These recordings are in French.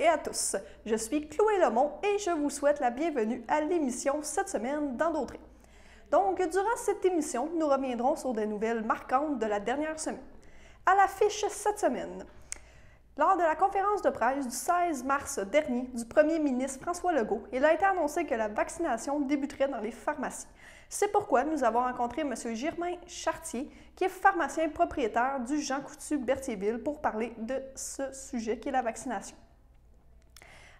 et à tous. Je suis Chloé Lemont et je vous souhaite la bienvenue à l'émission cette semaine dans Dautré. Donc, durant cette émission, nous reviendrons sur des nouvelles marquantes de la dernière semaine. À l'affiche cette semaine, lors de la conférence de presse du 16 mars dernier du premier ministre François Legault, il a été annoncé que la vaccination débuterait dans les pharmacies. C'est pourquoi nous avons rencontré M. Germain Chartier, qui est pharmacien propriétaire du Jean Coutu Berthierville, pour parler de ce sujet qui est la vaccination.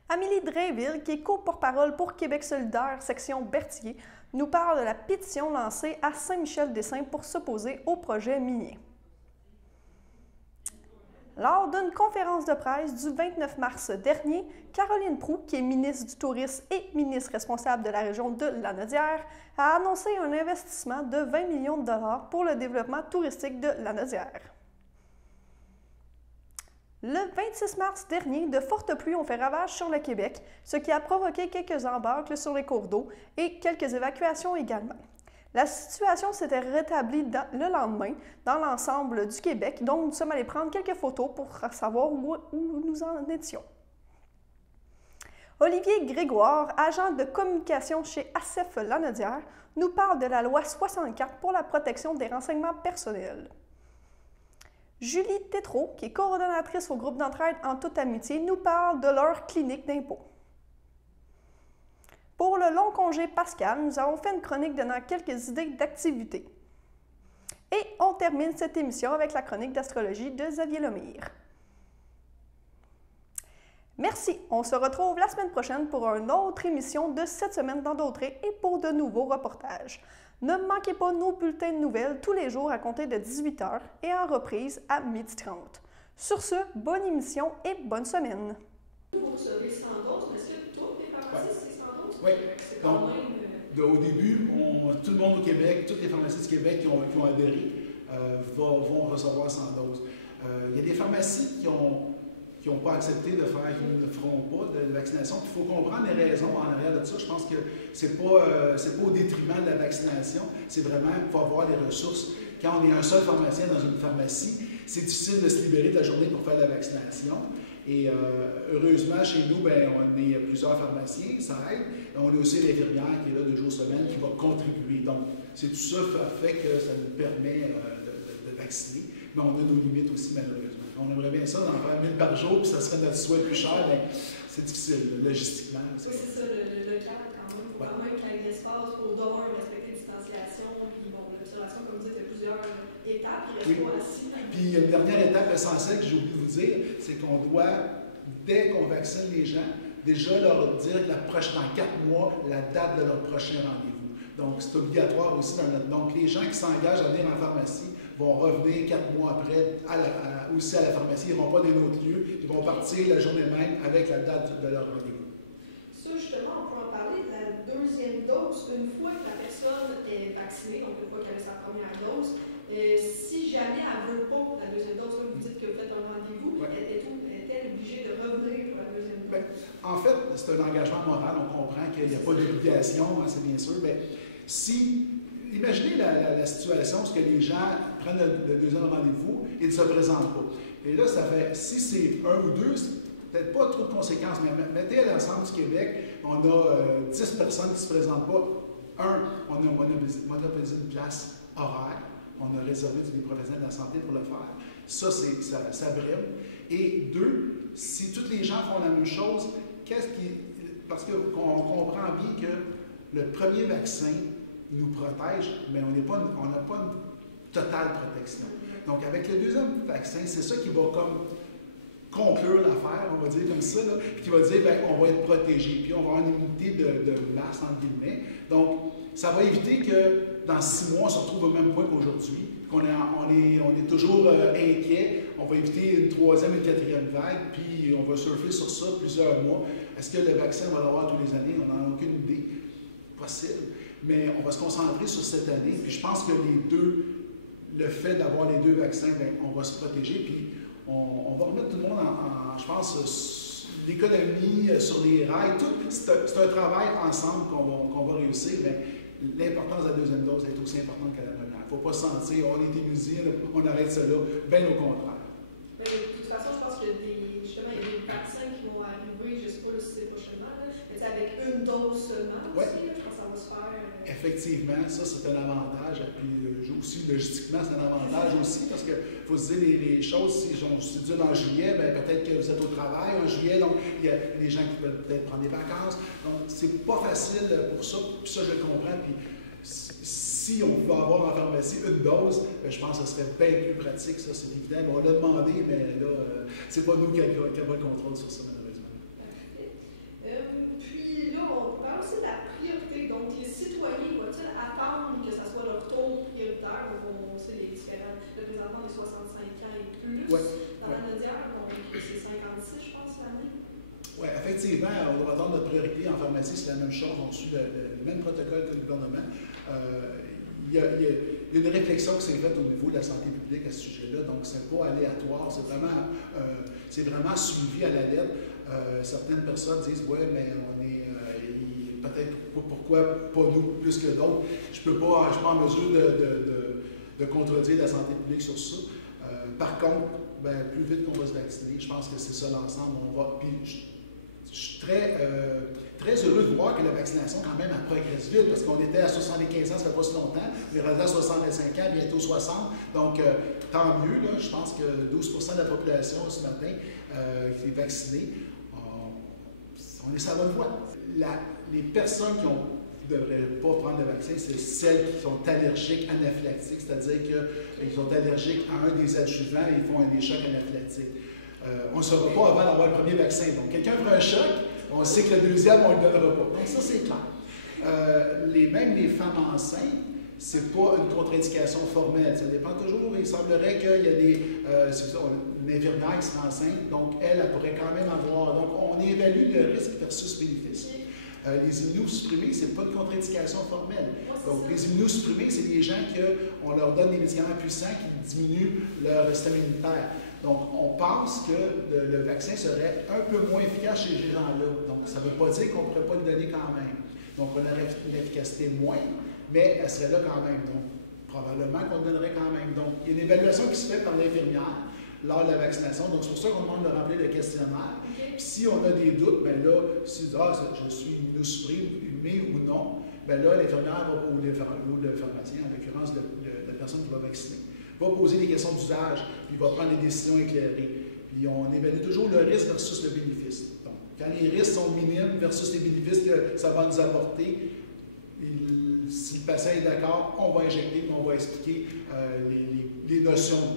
Amélie Drainville, qui est co-porte-parole pour Québec solidaire, section Berthier, nous parle de la pétition lancée à Saint-Michel-des-Saints pour s'opposer au projet minier. Lors d'une conférence de presse du 29 mars dernier, Caroline Proulx, qui est ministre du Tourisme et ministre responsable de la région de Lanaudière, a annoncé un investissement de 20 millions de dollars pour le développement touristique de Lanaudière. Le 26 mars dernier, de fortes pluies ont fait ravage sur le Québec, ce qui a provoqué quelques embâcles sur les cours d'eau et quelques évacuations également. La situation s'était rétablie le lendemain dans l'ensemble du Québec, donc nous sommes allés prendre quelques photos pour savoir où nous en étions. Olivier Grégoire, agent de communication chez ACEF Lanaudière, nous parle de la loi 64 pour la protection des renseignements personnels. Julie Tétrault, qui est coordonnatrice au groupe d'entraide En toute amitié, nous parle de leur clinique d'impôt. Pour le long congé pascal, nous avons fait une chronique donnant quelques idées d'activités. Et on termine cette émission avec la chronique d'astrologie de Xavier Lemire. Merci, on se retrouve la semaine prochaine pour une autre émission de cette semaine dans Dautré et pour de nouveaux reportages. Ne manquez pas nos bulletins de nouvelles tous les jours à compter de 18 h et en reprise à 12h30. Sur ce, bonne émission et bonne semaine. Vous recevez sans dose, mais est-ce que toutes les pharmacies, c'est sans dose? Oui. Donc, au début, tout le monde au Québec, toutes les pharmacies du Québec qui ont adhéré vont recevoir sans dose. Il y a des pharmacies qui n'ont pas accepté de faire, qui ne feront pas de vaccination. Il faut comprendre les raisons en arrière de ça. Je pense que ce n'est pas au détriment de la vaccination, c'est vraiment qu'il faut avoir les ressources. Quand on est un seul pharmacien dans une pharmacie, c'est difficile de se libérer de la journée pour faire la vaccination. Et heureusement, chez nous, on est plusieurs pharmaciens, ça aide. On a aussi l'infirmière qui est là 2 jours semaine qui va contribuer. Donc, c'est tout ça fait que ça nous permet de vacciner. Mais on a nos limites aussi, malheureusement. On aimerait bien ça, d'en faire 1000 par jour, puis ça serait notre souhait plus cher, mais c'est difficile, logistiquement. Oui, c'est ça, le cadre quand même. Il faut quand même qu'il y ait l'espace pour d'abord respecter la distanciation, puis bon, l'observation, comme vous dites, il y a plusieurs étapes, il reste pas assis. Puis il y a une dernière étape essentielle que j'ai oublié de vous dire, c'est qu'on doit, dès qu'on vaccine les gens, déjà leur dire dans 4 mois, la date de leur prochain rendez-vous. Donc, c'est obligatoire aussi dans notre... Donc, les gens qui s'engagent à venir en pharmacie vont revenir 4 mois après aussi à la pharmacie. Ils ne vont pas d'un autre lieu. Ils vont partir la journée même avec la date de leur rendez-vous. Ça, justement, on peut en parler de la deuxième dose. Une fois que la personne est vaccinée, donc une fois qu'elle a sa première dose, si jamais elle ne veut pas la deuxième dose, là, vous dites que vous faites un rendez-vous, est-elle obligée de revenir pour la deuxième dose? En fait, c'est un engagement moral. On comprend qu'il n'y a pas d'obligation, c'est bien sûr. Mais imaginez la situation où les gens prennent le deuxième rendez-vous et ne se présentent pas. Et là, si c'est 1 ou 2, peut-être pas trop de conséquences, mais mettez à l'ensemble du Québec, on a 10 personnes qui ne se présentent pas. On a monopolisé une place horaire. On a réservé des professionnels de la santé pour le faire. Ça brime. Et 2, si tous les gens font la même chose, parce qu'on comprend bien que le premier vaccin nous protège, mais on n'a pas une totale protection. Donc, avec le deuxième vaccin, c'est ça qui va comme conclure l'affaire, on va dire comme ça, là, puis qui va dire, on va être protégé, puis on va avoir une immunité de masse, entre guillemets. Donc, ça va éviter que dans 6 mois, on se retrouve au même point qu'aujourd'hui, qu'on est toujours inquiet. On va éviter une 3e et une 4e vague, puis on va surfer sur ça plusieurs mois. Est-ce que le vaccin va l'avoir tous les années? On n'en a aucune idée. Possible. Mais on va se concentrer sur cette année. Puis je pense que le fait d'avoir les 2 vaccins, on va se protéger. Puis on va remettre tout le monde je pense, l'économie sur les rails. C'est un travail ensemble qu'on va réussir. Mais l'importance de la deuxième dose est aussi importante que la première. Il ne faut pas se sentir, on est immunisé, on arrête ça là. Bien au contraire. Mais de toute façon, je pense qu'il y a des vaccins qui vont arriver stationnement Ouais. aussi, là, je pense que ça va se faire. Effectivement, ça c'est un avantage. Puis aussi, logistiquement, c'est un avantage aussi parce qu'il faut se dire les choses. Si on se dit en juillet, ben, peut-être que vous êtes au travail en juillet, donc il y a des gens qui veulent peut-être prendre des vacances. Donc, c'est pas facile pour ça. Puis ça, je le comprends. Puis si on pouvait avoir en pharmacie une dose, ben, je pense que ce serait bien plus pratique, ça, c'est évident. On l'a demandé, mais là, c'est pas nous qui avons le contrôle sur ça, malheureusement. Puis là, on parle aussi de la priorité. Donc, les citoyens vont-ils attendre que ça soit leur tour prioritaire? On sait les différents, le présentement des 65 ans et plus. Ouais. Dans la Nodière, c'est 56, je pense, l'année. Oui, effectivement, on doit attendre notre priorité en pharmacie, c'est la même chose. On suit le même protocole que le gouvernement. Il y a une réflexion qui s'est faite au niveau de la santé publique à ce sujet-là, donc c'est pas aléatoire, c'est vraiment suivi à la lettre. Certaines personnes disent oui, mais on est peut-être pourquoi pas nous plus que d'autres. Je ne suis pas en mesure de contredire la santé publique sur ça. Par contre, ben, plus vite qu'on va se vacciner, je pense que c'est ça l'ensemble. Je suis très heureux de voir que la vaccination, quand même, elle progresse vite, parce qu'on était à 75 ans, ça fait pas si longtemps, on est rendu à 65 ans, bientôt 60. Donc, tant mieux, là, je pense que 12% de la population ce matin qui est vaccinée, on est sur la bonne voie. Les personnes qui ne devraient pas prendre le vaccin, c'est celles qui sont allergiques anaphylactiques, c'est-à-dire qu'ils sont allergiques à un des adjuvants et ils font des chocs anaphylactiques. On ne saura pas avant d'avoir le premier vaccin. Donc, quelqu'un prend un choc, on sait que le deuxième, on ne le donnera pas. Donc, ça, c'est clair. Même les femmes enceintes, ce n'est pas une contre-indication formelle. Ça dépend toujours. Il semblerait qu'il y a une infirmière qui sera enceinte, donc elle pourrait quand même avoir. Donc, on évalue le risque versus bénéfice. Les immunosupprimés, ce n'est pas une contre-indication formelle. Donc, les immunosupprimés, c'est des gens qu'on leur donne des médicaments puissants qui diminuent leur système immunitaire. Donc, on pense que le vaccin serait un peu moins efficace chez ces gens-là. Donc, ça ne veut pas dire qu'on ne pourrait pas le donner quand même. Donc, on aurait une efficacité moindre, mais elle serait là quand même. Donc, probablement qu'on le donnerait quand même. Donc, il y a une évaluation qui se fait par l'infirmière lors de la vaccination. Donc, c'est pour ça qu'on demande de remplir le questionnaire. Puis, si on a des doutes, bien là, si je suis immunosupprimé ou non, bien là, l'infirmière ou le pharmacien, en l'occurrence la personne qui va vacciner, va poser des questions d'usage, puis va prendre des décisions éclairées. Puis on évalue toujours le risque versus le bénéfice. Donc, quand les risques sont minimes versus les bénéfices que ça va nous apporter, si le patient est d'accord, on va injecter, puis on va expliquer les notions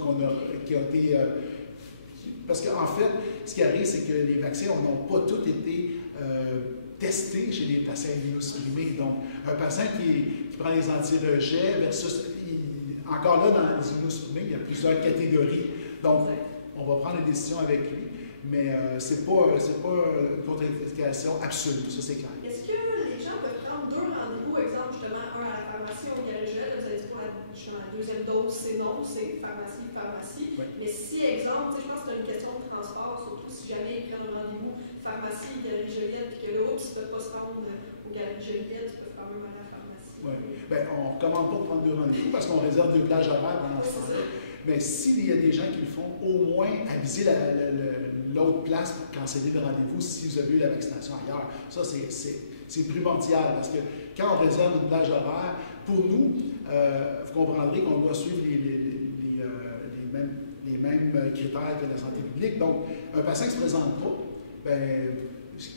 qui ont été... parce qu'en fait, ce qui arrive, c'est que les vaccins n'ont pas tous été testés chez les patients immunosupprimés. Donc, un patient qui prend les anti-rejets versus... Encore là, dans les immunosupprimés, il y a plusieurs catégories. Donc, on va prendre des décisions avec lui, mais ce n'est pas une contre-indication absolue, ça c'est clair. Est-ce que les gens peuvent prendre deux rendez-vous, exemple, justement, un à la pharmacie ou au Garigel, vous avez dit pour la deuxième dose, c'est non, c'est pharmacie. Oui. Mais si, exemple, je pense que c'est une question de transport, surtout si jamais ils prennent un rendez-vous pharmacie, Garigel, puis que là, oups, ils ne peuvent pas se rendre au Garigel, ils peuvent quand même aller à la pharmacie. Oui. Bien, on ne recommande pas de prendre deux rendez-vous parce qu'on réserve deux plages horaires pendant ce temps-là. Mais s'il y a des gens qui le font, au moins aviser l'autre place pour canceller le rendez-vous si vous avez eu la vaccination ailleurs. Ça, c'est primordial parce que quand on réserve une plage horaire, pour nous, vous comprendrez qu'on doit suivre les mêmes critères que la santé publique. Donc, un patient qui ne se présente pas, ben,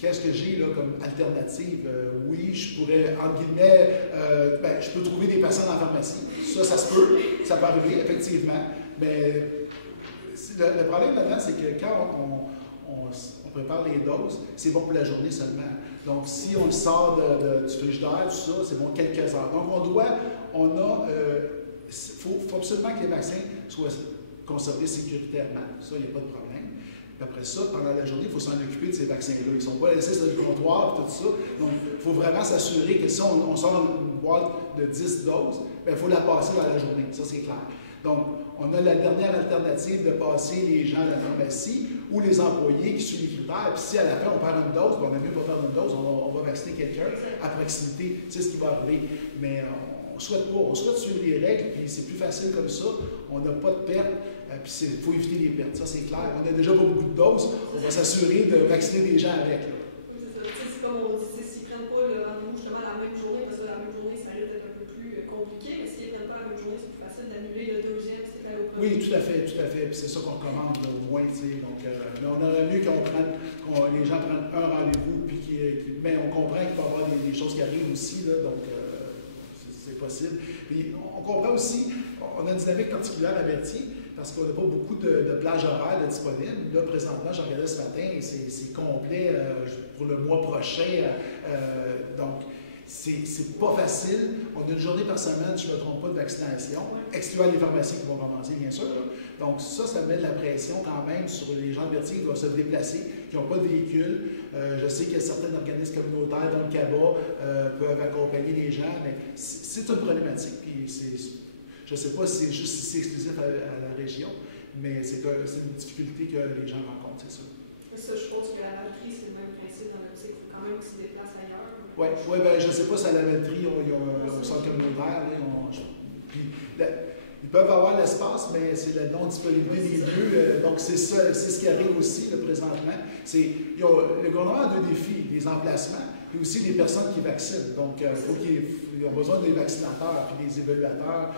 qu'est-ce que j'ai là comme alternative? Oui, je pourrais, entre guillemets, je peux trouver des patients dans la pharmacie. Ça se peut, ça peut arriver, effectivement. Mais le problème là-dedans, c'est que quand on prépare les doses, c'est bon pour la journée seulement. Donc, si on le sort du frigidaire, tout ça, c'est bon quelques heures. Donc, faut absolument que les vaccins soient conservés sécuritairement. Ça, il n'y a pas de problème. Puis après ça, pendant la journée, il faut s'en occuper de ces vaccins-là. Ils ne sont pas laissés sur le comptoir et tout ça. Donc, il faut vraiment s'assurer que si on sort une boîte de 10 doses, il faut la passer dans la journée. Ça, c'est clair. Donc, on a la dernière alternative de passer les gens à la pharmacie ou les employés qui suivent les critères. Puis si à la fin, on perd une dose, on n'a mieux pas faire une dose, on va vacciner quelqu'un à proximité. C'est ce qui va arriver. Mais on ne souhaite pas. On souhaite suivre les règles, puis c'est plus facile comme ça. On n'a pas de perte. Puis il faut éviter les pertes, ça c'est clair. On a déjà pas beaucoup de doses, on va s'assurer de vacciner des gens avec. Oui, c'est ça. C'est comme on dit, s'ils ne prennent pas le rendez-vous justement tout à fait, tout à fait. Puis c'est ça qu'on recommande, là, au moins, tu sais. Donc, mais on aurait mieux les gens prennent un rendez-vous, puis mais on comprend qu'il peut y avoir des choses qui arrivent aussi, là, donc c'est possible. Puis on comprend aussi, on a une dynamique particulière à Berthier, parce qu'on n'a pas beaucoup de plages horaires disponibles. Là, présentement, j'en regardais ce matin, et c'est complet pour le mois prochain. Donc, c'est pas facile. On a une journée par semaine, je ne me trompe pas, de vaccination, excluant les pharmacies qui vont commencer, bien sûr. Donc, ça met de la pression quand même sur les gens de Berthier qui doivent se déplacer, qui n'ont pas de véhicule. Je sais qu'il y a certains organismes communautaires, dont le CABA, peuvent accompagner les gens, mais c'est une problématique. Puis je ne sais pas si c'est juste si c'est exclusif à la région, mais c'est une difficulté que les gens rencontrent, c'est sûr. Ça, je pense que la laveterie, c'est le même principe dans l'optique. Il faut quand même qu'ils se déplacent ailleurs. Oui, ben, je ne sais pas si à la laveterie, ils ont un centre communautaire. Ils peuvent avoir l'espace, mais c'est la non-disponibilité des lieux. Donc, c'est ce qui arrive aussi là, présentement. Le gouvernement a deux défis, les emplacements, et aussi les personnes qui vaccinent. Donc, ils ont besoin des vaccinateurs, puis des évaluateurs,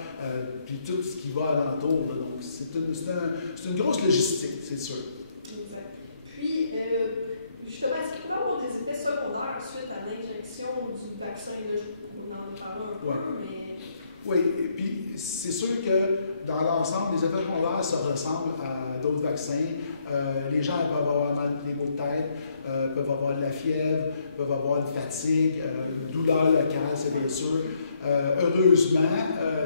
puis tout ce qui va alentour. Là. Donc, c'est une grosse logistique, c'est sûr. Exact. Puis, justement, est-ce qu'il pourrait y avoir des effets secondaires suite à l'injection du vaccin? Là, on en a parlé un peu, mais... Oui, et puis c'est sûr que dans l'ensemble, les effets secondaires se ressemblent à d'autres vaccins. Les gens peuvent avoir mal des maux de tête, peuvent avoir de la fièvre, peuvent avoir de fatigue, une douleur locale, c'est bien sûr. Heureusement,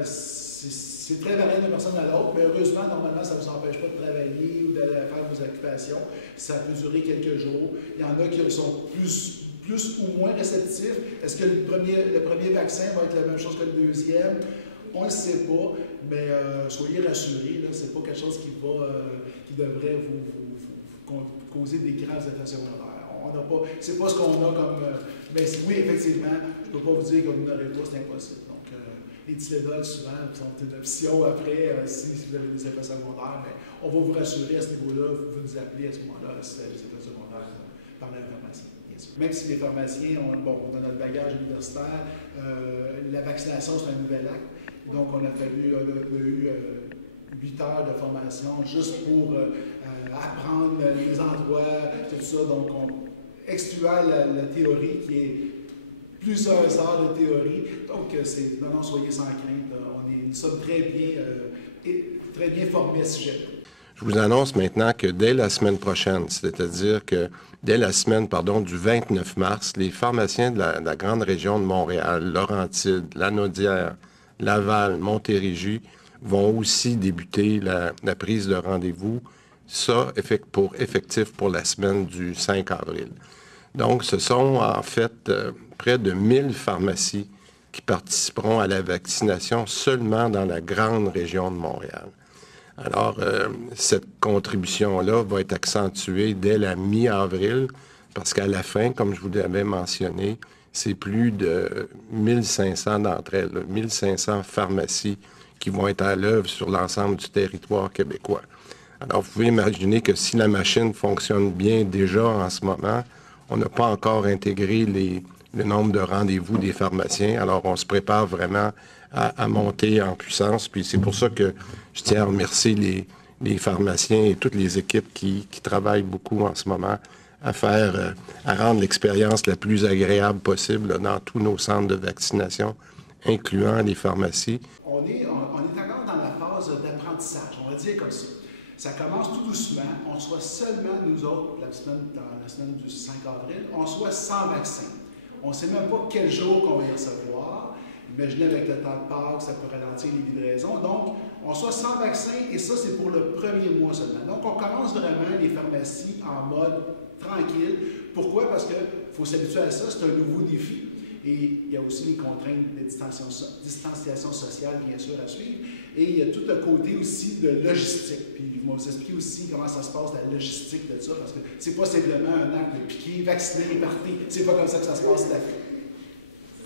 c'est très varié d'une personne à l'autre, mais heureusement, normalement, ça ne vous empêche pas de travailler ou d'aller faire vos occupations. Ça peut durer quelques jours. Il y en a qui sont plus ou moins réceptifs. Est-ce que le premier vaccin va être la même chose que le deuxième? On ne le sait pas, mais soyez rassurés, ce n'est pas quelque chose qui devrait vous causer des graves effets secondaires. C'est pas ce qu'on a comme... mais oui, effectivement, je ne peux pas vous dire que vous n'aurez pas, c'est impossible. Donc, les Tylenol, souvent, sont une option après, si vous avez des effets secondaires, mais on va vous rassurer à ce niveau-là, vous nous appelez à ce moment-là si vous avez des effets secondaires par la pharmacie. Même si les pharmaciens ont notre bagage universitaire, la vaccination, c'est un nouvel acte. Donc, on a eu 8 heures de formation juste pour apprendre les endroits, tout ça. Donc, excluant la théorie qui est plusieurs heures de théorie. Donc, non, soyez sans crainte. Nous sommes très bien formés à ce sujet. Je vous annonce maintenant que dès la semaine prochaine, c'est-à-dire que dès la semaine du 29 mars, les pharmaciens de la grande région de Montréal, Laurentides, Lanaudière, Laval, Montérégie, vont aussi débuter la prise de rendez-vous, ça effectif pour la semaine du 5 avril. Donc, ce sont en fait près de 1000 pharmacies qui participeront à la vaccination seulement dans la grande région de Montréal. Alors, cette contribution-là va être accentuée dès la mi-avril, parce qu'à la fin, comme je vous l'avais mentionné, c'est plus de 1500 d'entre elles, 1500 pharmacies qui vont être à l'œuvre sur l'ensemble du territoire québécois. Alors, vous pouvez imaginer que si la machine fonctionne bien déjà en ce moment, on n'a pas encore intégré le nombre de rendez-vous des pharmaciens. Alors, on se prépare vraiment à monter en puissance. Puis c'est pour ça que je tiens à remercier les pharmaciens et toutes les équipes qui travaillent beaucoup en ce moment à rendre l'expérience la plus agréable possible là, dans tous nos centres de vaccination, incluant les pharmacies. On est encore dans la phase d'apprentissage, on va dire comme ça. Ça commence tout doucement. On soit seulement, nous autres, dans la semaine du 5 avril, on soit sans vaccin. On ne sait même pas quel jour qu'on va y recevoir. Imaginez avec le temps de Pâques, ça peut ralentir les livraisons. Donc, on soit sans vaccin et ça, c'est pour le premier mois seulement. Donc, on commence vraiment les pharmacies en mode tranquille. Pourquoi? Parce qu'il faut s'habituer à ça, c'est un nouveau défi. Et il y a aussi les contraintes de distanciation sociale, bien sûr, à suivre. Et il y a tout un côté aussi de logistique. Puis, je vais vous expliquer aussi comment ça se passe, la logistique de ça, parce que c'est pas simplement un acte de piquer, vacciner, répartir. C'est pas comme ça que ça se passe, la vie.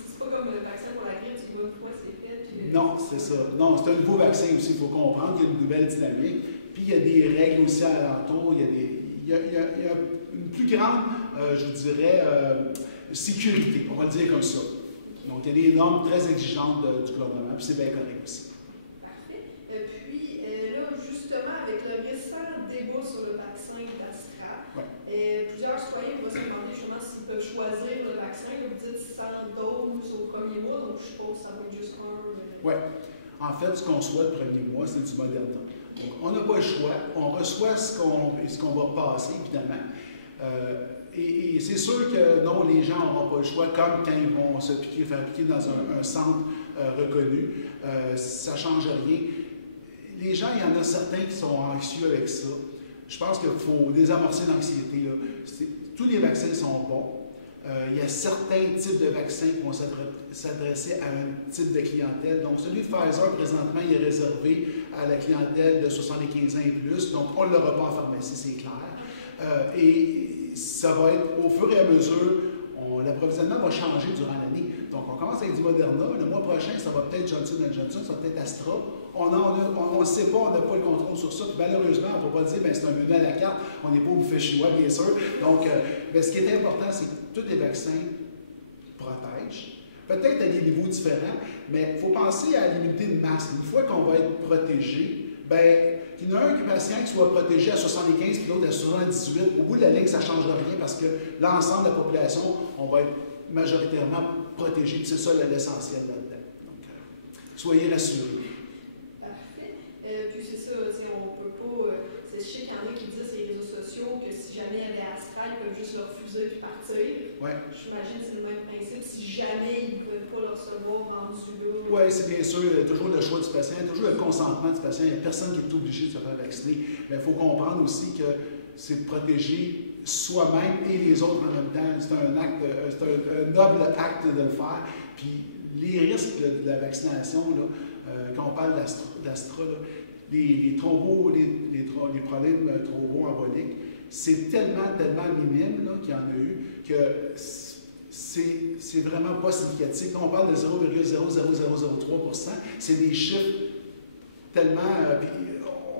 C'est pas comme le vaccin pour la grippe, tu vois, une fois c'est fait. Puis... Non, c'est ça. Non, c'est un nouveau vaccin aussi, il faut comprendre qu'il y a une nouvelle dynamique. Puis, il y a des règles aussi alentour. Il y a une plus grande, je vous dirais, sécurité, on va le dire comme ça. Donc, il y a des normes très exigeantes du gouvernement, puis c'est bien correct aussi. Parfait. Puis, là, justement, débat sur le vaccin d'Astra. Ouais. Plusieurs citoyens vont se demander justement s'ils peuvent choisir le vaccin. Là, vous dites 100 doses au premier mois, donc je suppose que ça va être juste un. Oui. En fait, ce qu'on souhaite le premier mois, c'est du Moderna. Donc, on n'a pas le choix. On reçoit ce qu'on va passer, évidemment. Et c'est sûr que non, les gens n'auront pas le choix, comme quand ils vont se faire piquer dans un centre reconnu. Ça ne change rien. Les gens, il y en a certains qui sont anxieux avec ça. Je pense qu'il faut désamorcer l'anxiété. Tous les vaccins sont bons. Il y a certains types de vaccins qui vont s'adresser à un type de clientèle. Donc, celui de Pfizer, présentement, il est réservé à la clientèle de 75 ans et plus. Donc, on ne l'aura pas en pharmacie, c'est clair. Et ça va être, au fur et à mesure, l'approvisionnement va changer durant l'année. Donc, on commence avec du Moderna. Le mois prochain, ça va peut-être Johnson & Johnson, ça va peut-être Astra. On ne sait pas, on n'a pas le contrôle sur ça. Puis malheureusement, on ne peut pas dire que c'est un menu à la carte. On n'est pas au buffet chinois, bien sûr. Donc, mais ce qui est important, c'est que tous les vaccins protègent. Peut-être à des niveaux différents, mais il faut penser à l'immunité de masse. Une fois qu'on va être protégé, bien, qu'il y en a un patient qui soit protégé à 75 puis l'autre à 78, au bout de la ligne, ça ne changera rien parce que l'ensemble de la population, on va être majoritairement protégé. C'est ça l'essentiel là-dedans. Donc, soyez rassurés. Parfait. Puis c'est ça, on peut pas. Je sais qu'il y en a qui disent sur les réseaux sociaux que si jamais il y avait Astra, ils peuvent juste le refuser puis partir. Ouais. J'imagine que c'est le même principe. Si jamais ils ne peuvent pas le recevoir rendu là. Oui, c'est bien sûr toujours le choix du patient, toujours le consentement du patient. Il n'y a personne qui est obligé de se faire vacciner. Mais il faut comprendre aussi que c'est protéger soi-même et les autres en même temps. C'est un noble acte de le faire. Puis les risques de la vaccination, là, quand on parle d'Astra, les problèmes thromboemboliques, c'est tellement minime là, qu'il y en a eu que c'est vraiment pas significatif. Quand on parle de 0,00003%, c'est des chiffres tellement...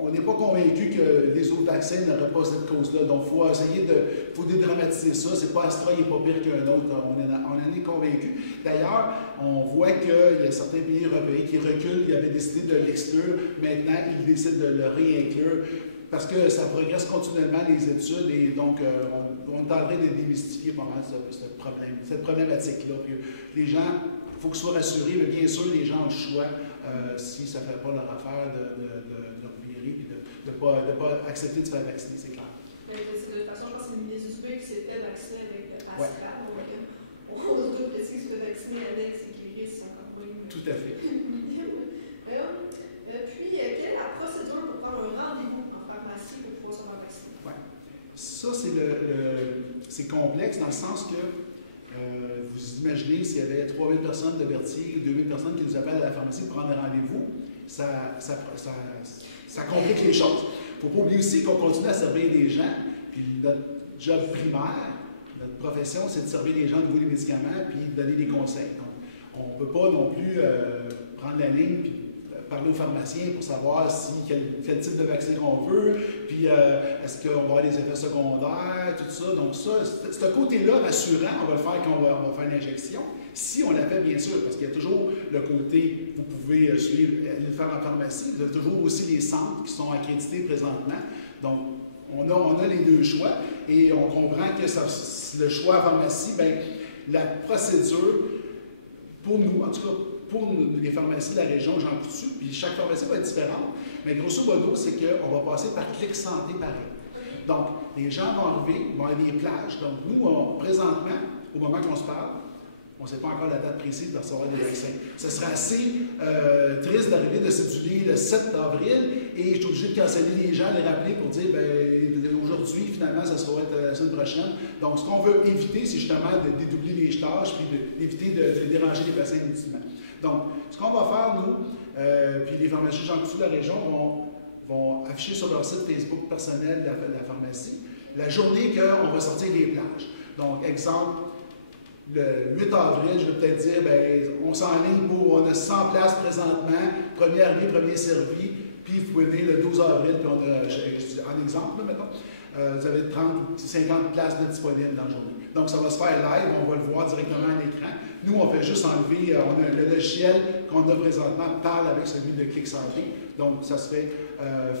on n'est pas convaincu que les autres vaccins n'auraient pas cette cause-là. Donc, il faut essayer faut dédramatiser ça. C'est pas Astra, il n'est pas pire qu'un autre. On en est convaincu. D'ailleurs, on voit qu'il y a certains pays européens qui reculent. Ils avaient décidé de l'exclure. Maintenant, ils décident de le réinclure parce que ça progresse continuellement, les études. Et donc, on est en train de démystifier pas mal cette problématique-là. Puis, les gens, il faut qu'ils soient rassurés. Mais bien sûr, les gens ont le choix, si ça ne fait pas leur affaire, de de ne pas accepter de se faire vacciner, c'est clair. De toute façon, je pense que c'est le ministre Dubé qui s'était vacciné avec Astra. Ouais. Donc, on se doute que s'il se fait vacciner avec, c'est que les risques sont quand même. Tout à fait. Puis, quelle est la procédure pour prendre un rendez-vous en pharmacie pour pouvoir se faire vacciner? Oui. Ça, c'est complexe dans le sens que vous imaginez s'il y avait 3000 personnes de Berthier ou 2000 personnes qui nous appellent à la pharmacie pour prendre un rendez-vous, ça complique les choses. Il ne faut pas oublier aussi qu'on continue à servir des gens, puis notre job primaire, notre profession, c'est de servir les gens, de vous les médicaments, puis de donner des conseils. Donc, on ne peut pas non plus prendre la ligne puis parler aux pharmaciens pour savoir quel type de vaccin on veut, puis est-ce qu'on va avoir des effets secondaires, tout ça. Donc ça, ce côté-là rassurant, on va le faire quand on va faire l'injection. Si on l'a fait, bien sûr, parce qu'il y a toujours le côté, vous pouvez aller le faire en pharmacie, il y a toujours aussi les centres qui sont accrédités présentement. Donc, on a les deux choix et on comprend que le choix en pharmacie, bien, la procédure, pour nous, en tout cas, pour les pharmacies de la région Jean Coutu, puis chaque pharmacie va être différente, mais grosso modo, c'est qu'on va passer par Clic Santé pareil. Donc, les gens vont arriver, vont avoir des plages. Donc, nous, présentement, au moment qu'on se parle, on ne sait pas encore la date précise de recevoir des vaccins. Ce serait assez triste d'arriver de céduler le 7 avril et je suis obligé de canceller les gens, les rappeler pour dire aujourd'hui, finalement, ça sera la semaine prochaine. Donc, ce qu'on veut éviter, c'est justement de dédoubler les tâches puis d'éviter de déranger les patients inutilement. Donc, ce qu'on va faire, nous, puis les pharmacies Jean Coutu de la région vont afficher sur leur site Facebook personnel de la pharmacie la journée qu'on va sortir les plages. Donc, exemple, le 8 avril, je vais peut-être dire, on s'enligne pour, on a 100 places présentement, premier arrivé, premier servi, puis vous pouvez venir le 12 avril, puis on a, en exemple, mettons, vous avez 50 places de disponibles dans la journée. Donc, ça va se faire live, on va le voir directement à l'écran. Nous, on fait juste enlever, on a le logiciel qu'on a présentement parle avec celui de Clic Santé, donc ça se fait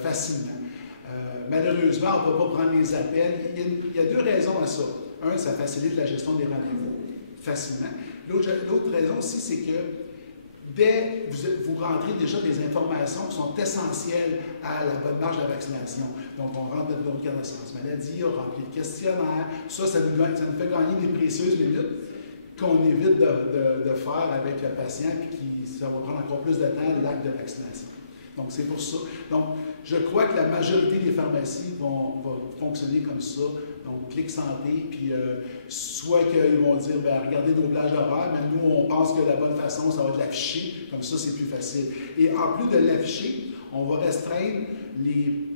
facilement. malheureusement, on ne peut pas prendre les appels. Il y a deux raisons à ça. Un, ça facilite la gestion des rendez-vous facilement. L'autre raison aussi, c'est que dès vous rentrez déjà des informations qui sont essentielles à la bonne marche de la vaccination. Donc, on rentre notre numéro de carte d'assurance maladie, on remplit le questionnaire. Ça nous fait gagner des précieuses minutes qu'on évite de faire avec le patient, puis ça va prendre encore plus de temps l'acte de vaccination. Donc, c'est pour ça. Donc, je crois que la majorité des pharmacies vont fonctionner comme ça. Donc, Clic Santé, puis soit qu'ils vont dire, bien, regardez nos plages horaires, mais nous, on pense que la bonne façon, ça va être de l'afficher. Comme ça, c'est plus facile. Et en plus de l'afficher, on va restreindre les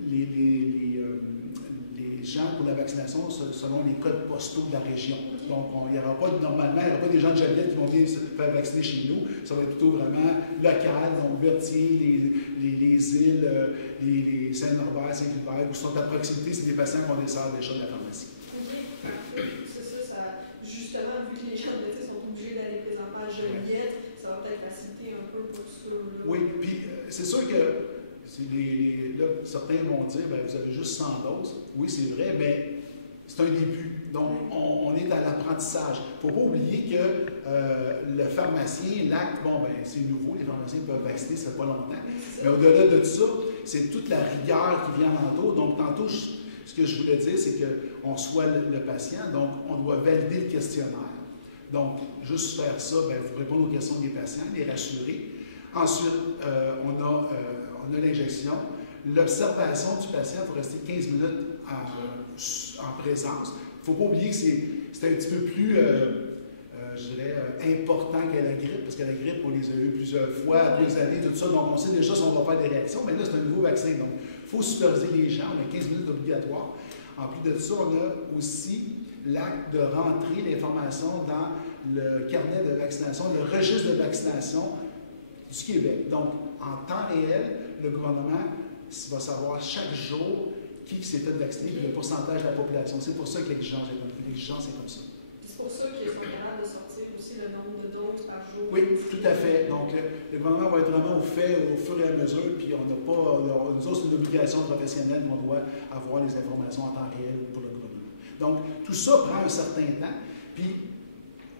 gens pour la vaccination selon les codes postaux de la région. Donc, il n'y aura pas, normalement, il n'y aura pas des gens de Joliette qui vont venir se faire vacciner chez nous. Ça va être plutôt vraiment local, donc Berthier, les îles, les Saint-Norbert, Saint-Hubert, qui sont à proximité, c'est des patients qu'on dessert déjà de la pharmacie. OK, parfait. C'est ça, justement, vu que les gens de Berthier sont obligés d'aller présentement à Joliette, ça va peut-être faciliter un peu pour ça. Oui, puis c'est sûr que là, certains vont dire, bien, vous avez juste 100 doses. Oui, c'est vrai, mais c'est un début. Donc, on est à l'apprentissage. Il ne faut pas oublier que le pharmacien, l'acte, bon, ben c'est nouveau, les pharmaciens peuvent vacciner, ça fait pas longtemps. Mais au-delà de ça, c'est toute la rigueur qui vient en entour. Donc, tantôt, ce que je voulais dire, c'est qu'on soit le patient, donc on doit valider le questionnaire. Donc, juste faire ça, bien, vous répondre aux questions des patients, les rassurer. Ensuite, on a l'injection. L'observation du patient, il faut rester 15 minutes en présence. Il ne faut pas oublier que c'est un petit peu plus, je dirais, important que la grippe, parce que la grippe, on les a eu plusieurs fois, 2 années, tout ça. Donc, on sait déjà si on va faire des réactions, mais là, c'est un nouveau vaccin. Donc, il faut superviser les gens. On a 15 minutes obligatoires. En plus de ça, on a aussi l'acte de rentrer l'information dans le carnet de vaccination, le registre de vaccination du Québec. Donc, en temps réel, le gouvernement va savoir chaque jour qui s'est fait vacciner et le pourcentage de la population. C'est pour ça que l'exigence est comme ça. C'est pour ça qu'ils sont capables de sortir aussi le nombre de doses par jour. Oui, tout à fait. Donc, le gouvernement va être vraiment au fait au fur et à mesure, puis on n'a pas, nous autres, c'est une obligation professionnelle, mais on doit avoir les informations en temps réel pour le gouvernement. Donc, tout ça prend un certain temps, puis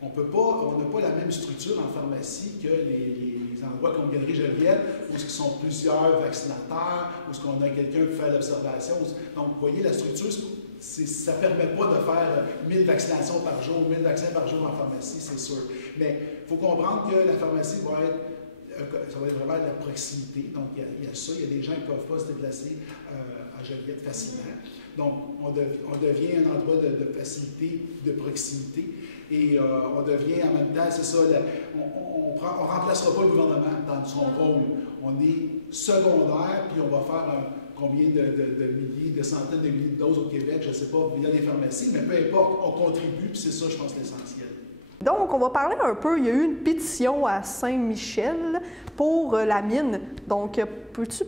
on n'a pas la même structure en pharmacie que les endroits comme Galerie Joliette, où il y a plusieurs vaccinateurs, où on a quelqu'un qui fait l'observation. Donc, vous voyez, la structure, ça ne permet pas de faire 1000 vaccinations par jour, 1000 vaccins par jour en pharmacie, c'est sûr. Mais il faut comprendre que la pharmacie ça va être vraiment de la proximité. Donc, il y a ça. Il y a des gens qui ne peuvent pas se déplacer à Joliette facilement. Donc, on devient un endroit de facilité, de proximité. Et on devient en même temps, c'est ça, on ne remplacera pas le gouvernement dans son rôle. On est secondaire, puis on va faire combien de milliers, de centaines de milliers de doses au Québec, je ne sais pas, via les pharmacies, mais peu importe, on contribue, puis c'est ça, je pense, l'essentiel. Donc, on va parler un peu, il y a eu une pétition à Saint-Michel pour la mine. Donc, peux-tu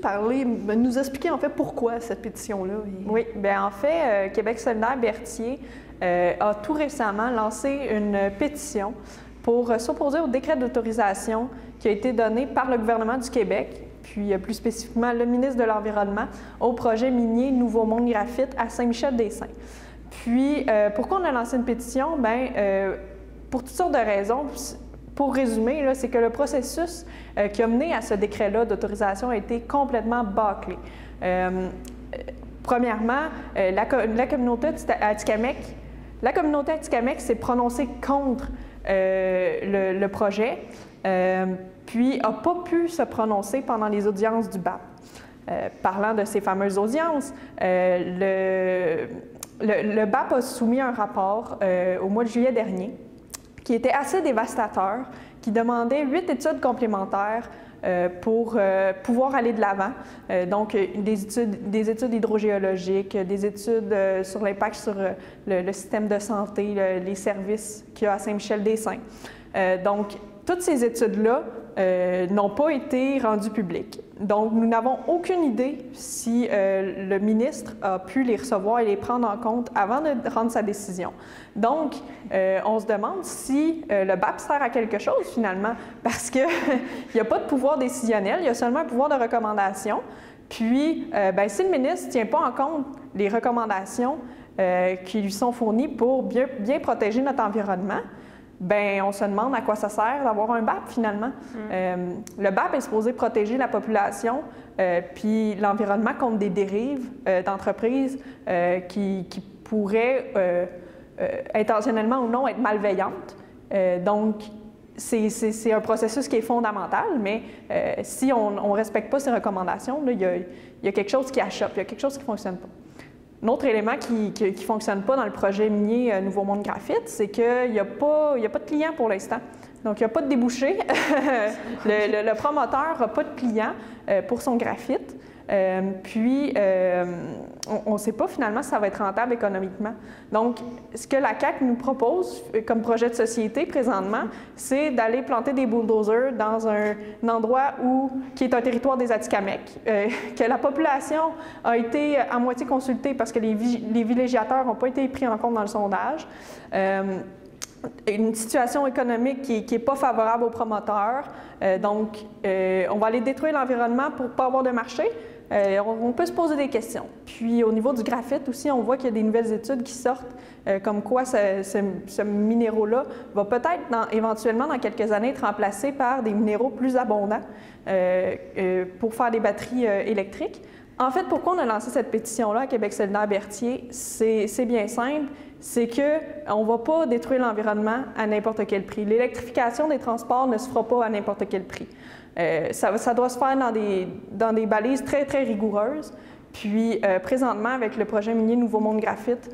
nous expliquer en fait pourquoi cette pétition-là? Oui, bien en fait, Québec solidaire Berthier a tout récemment lancé une pétition pour s'opposer au décret d'autorisation qui a été donné par le gouvernement du Québec, puis plus spécifiquement le ministre de l'Environnement, au projet minier Nouveau Monde Graphite à Saint-Michel-des-Saints. Puis, pourquoi on a lancé une pétition? Bien, pour toutes sortes de raisons. Pour résumer, c'est que le processus qui a mené à ce décret-là d'autorisation a été complètement bâclé. Premièrement, la communauté Atikamekw s'est prononcée contre le projet, puis n'a pas pu se prononcer pendant les audiences du BAP. Parlant de ces fameuses audiences, le BAP a soumis un rapport au mois de juillet dernier qui était assez dévastateur, qui demandait 8 études complémentaires pour pouvoir aller de l'avant. Donc, des études hydrogéologiques, des études sur l'impact sur le système de santé, les services qu'il y a à Saint-Michel-des-Saints. Donc, toutes ces études-là n'ont pas été rendues publiques. Donc, nous n'avons aucune idée si le ministre a pu les recevoir et les prendre en compte avant de rendre sa décision. Donc, on se demande si le BAP sert à quelque chose finalement, parce qu'il n'y a pas de pouvoir décisionnel, il y a seulement un pouvoir de recommandation. Puis, si le ministre ne tient pas en compte les recommandations qui lui sont fournies pour bien protéger notre environnement, on se demande à quoi ça sert d'avoir un BAP finalement. Le BAP est supposé protéger la population puis l'environnement contre des dérives d'entreprises qui pourraient intentionnellement ou non être malveillantes. Donc, c'est un processus qui est fondamental, mais si on ne respecte pas ces recommandations, il y a quelque chose qui achoppe, il y a quelque chose qui ne fonctionne pas. Un autre élément qui ne fonctionne pas dans le projet minier Nouveau Monde Graphite, c'est qu'il n'y a pas de clients pour l'instant. Donc, il n'y a pas de débouché. le promoteur n'a pas de clients pour son graphite. Puis, on ne sait pas finalement si ça va être rentable économiquement. Donc, ce que la CAQ nous propose comme projet de société présentement, c'est d'aller planter des bulldozers dans un endroit qui est un territoire des Atikamekw, que la population a été à moitié consultée parce que les villégiateurs n'ont pas été pris en compte dans le sondage. Une situation économique qui n'est pas favorable aux promoteurs. Donc, on va aller détruire l'environnement pour ne pas avoir de marché. On peut se poser des questions. Puis, au niveau du graphite aussi, on voit qu'il y a des nouvelles études qui sortent comme quoi ce minéraux-là va peut-être éventuellement, dans quelques années, être remplacé par des minéraux plus abondants pour faire des batteries électriques. En fait, pourquoi on a lancé cette pétition-là à Québec solidaire Berthier? C'est bien simple. C'est qu'on ne va pas détruire l'environnement à n'importe quel prix. L'électrification des transports ne se fera pas à n'importe quel prix. Ça doit se faire dans des balises très, très rigoureuses. Puis, présentement, avec le projet minier Nouveau Monde Graphite,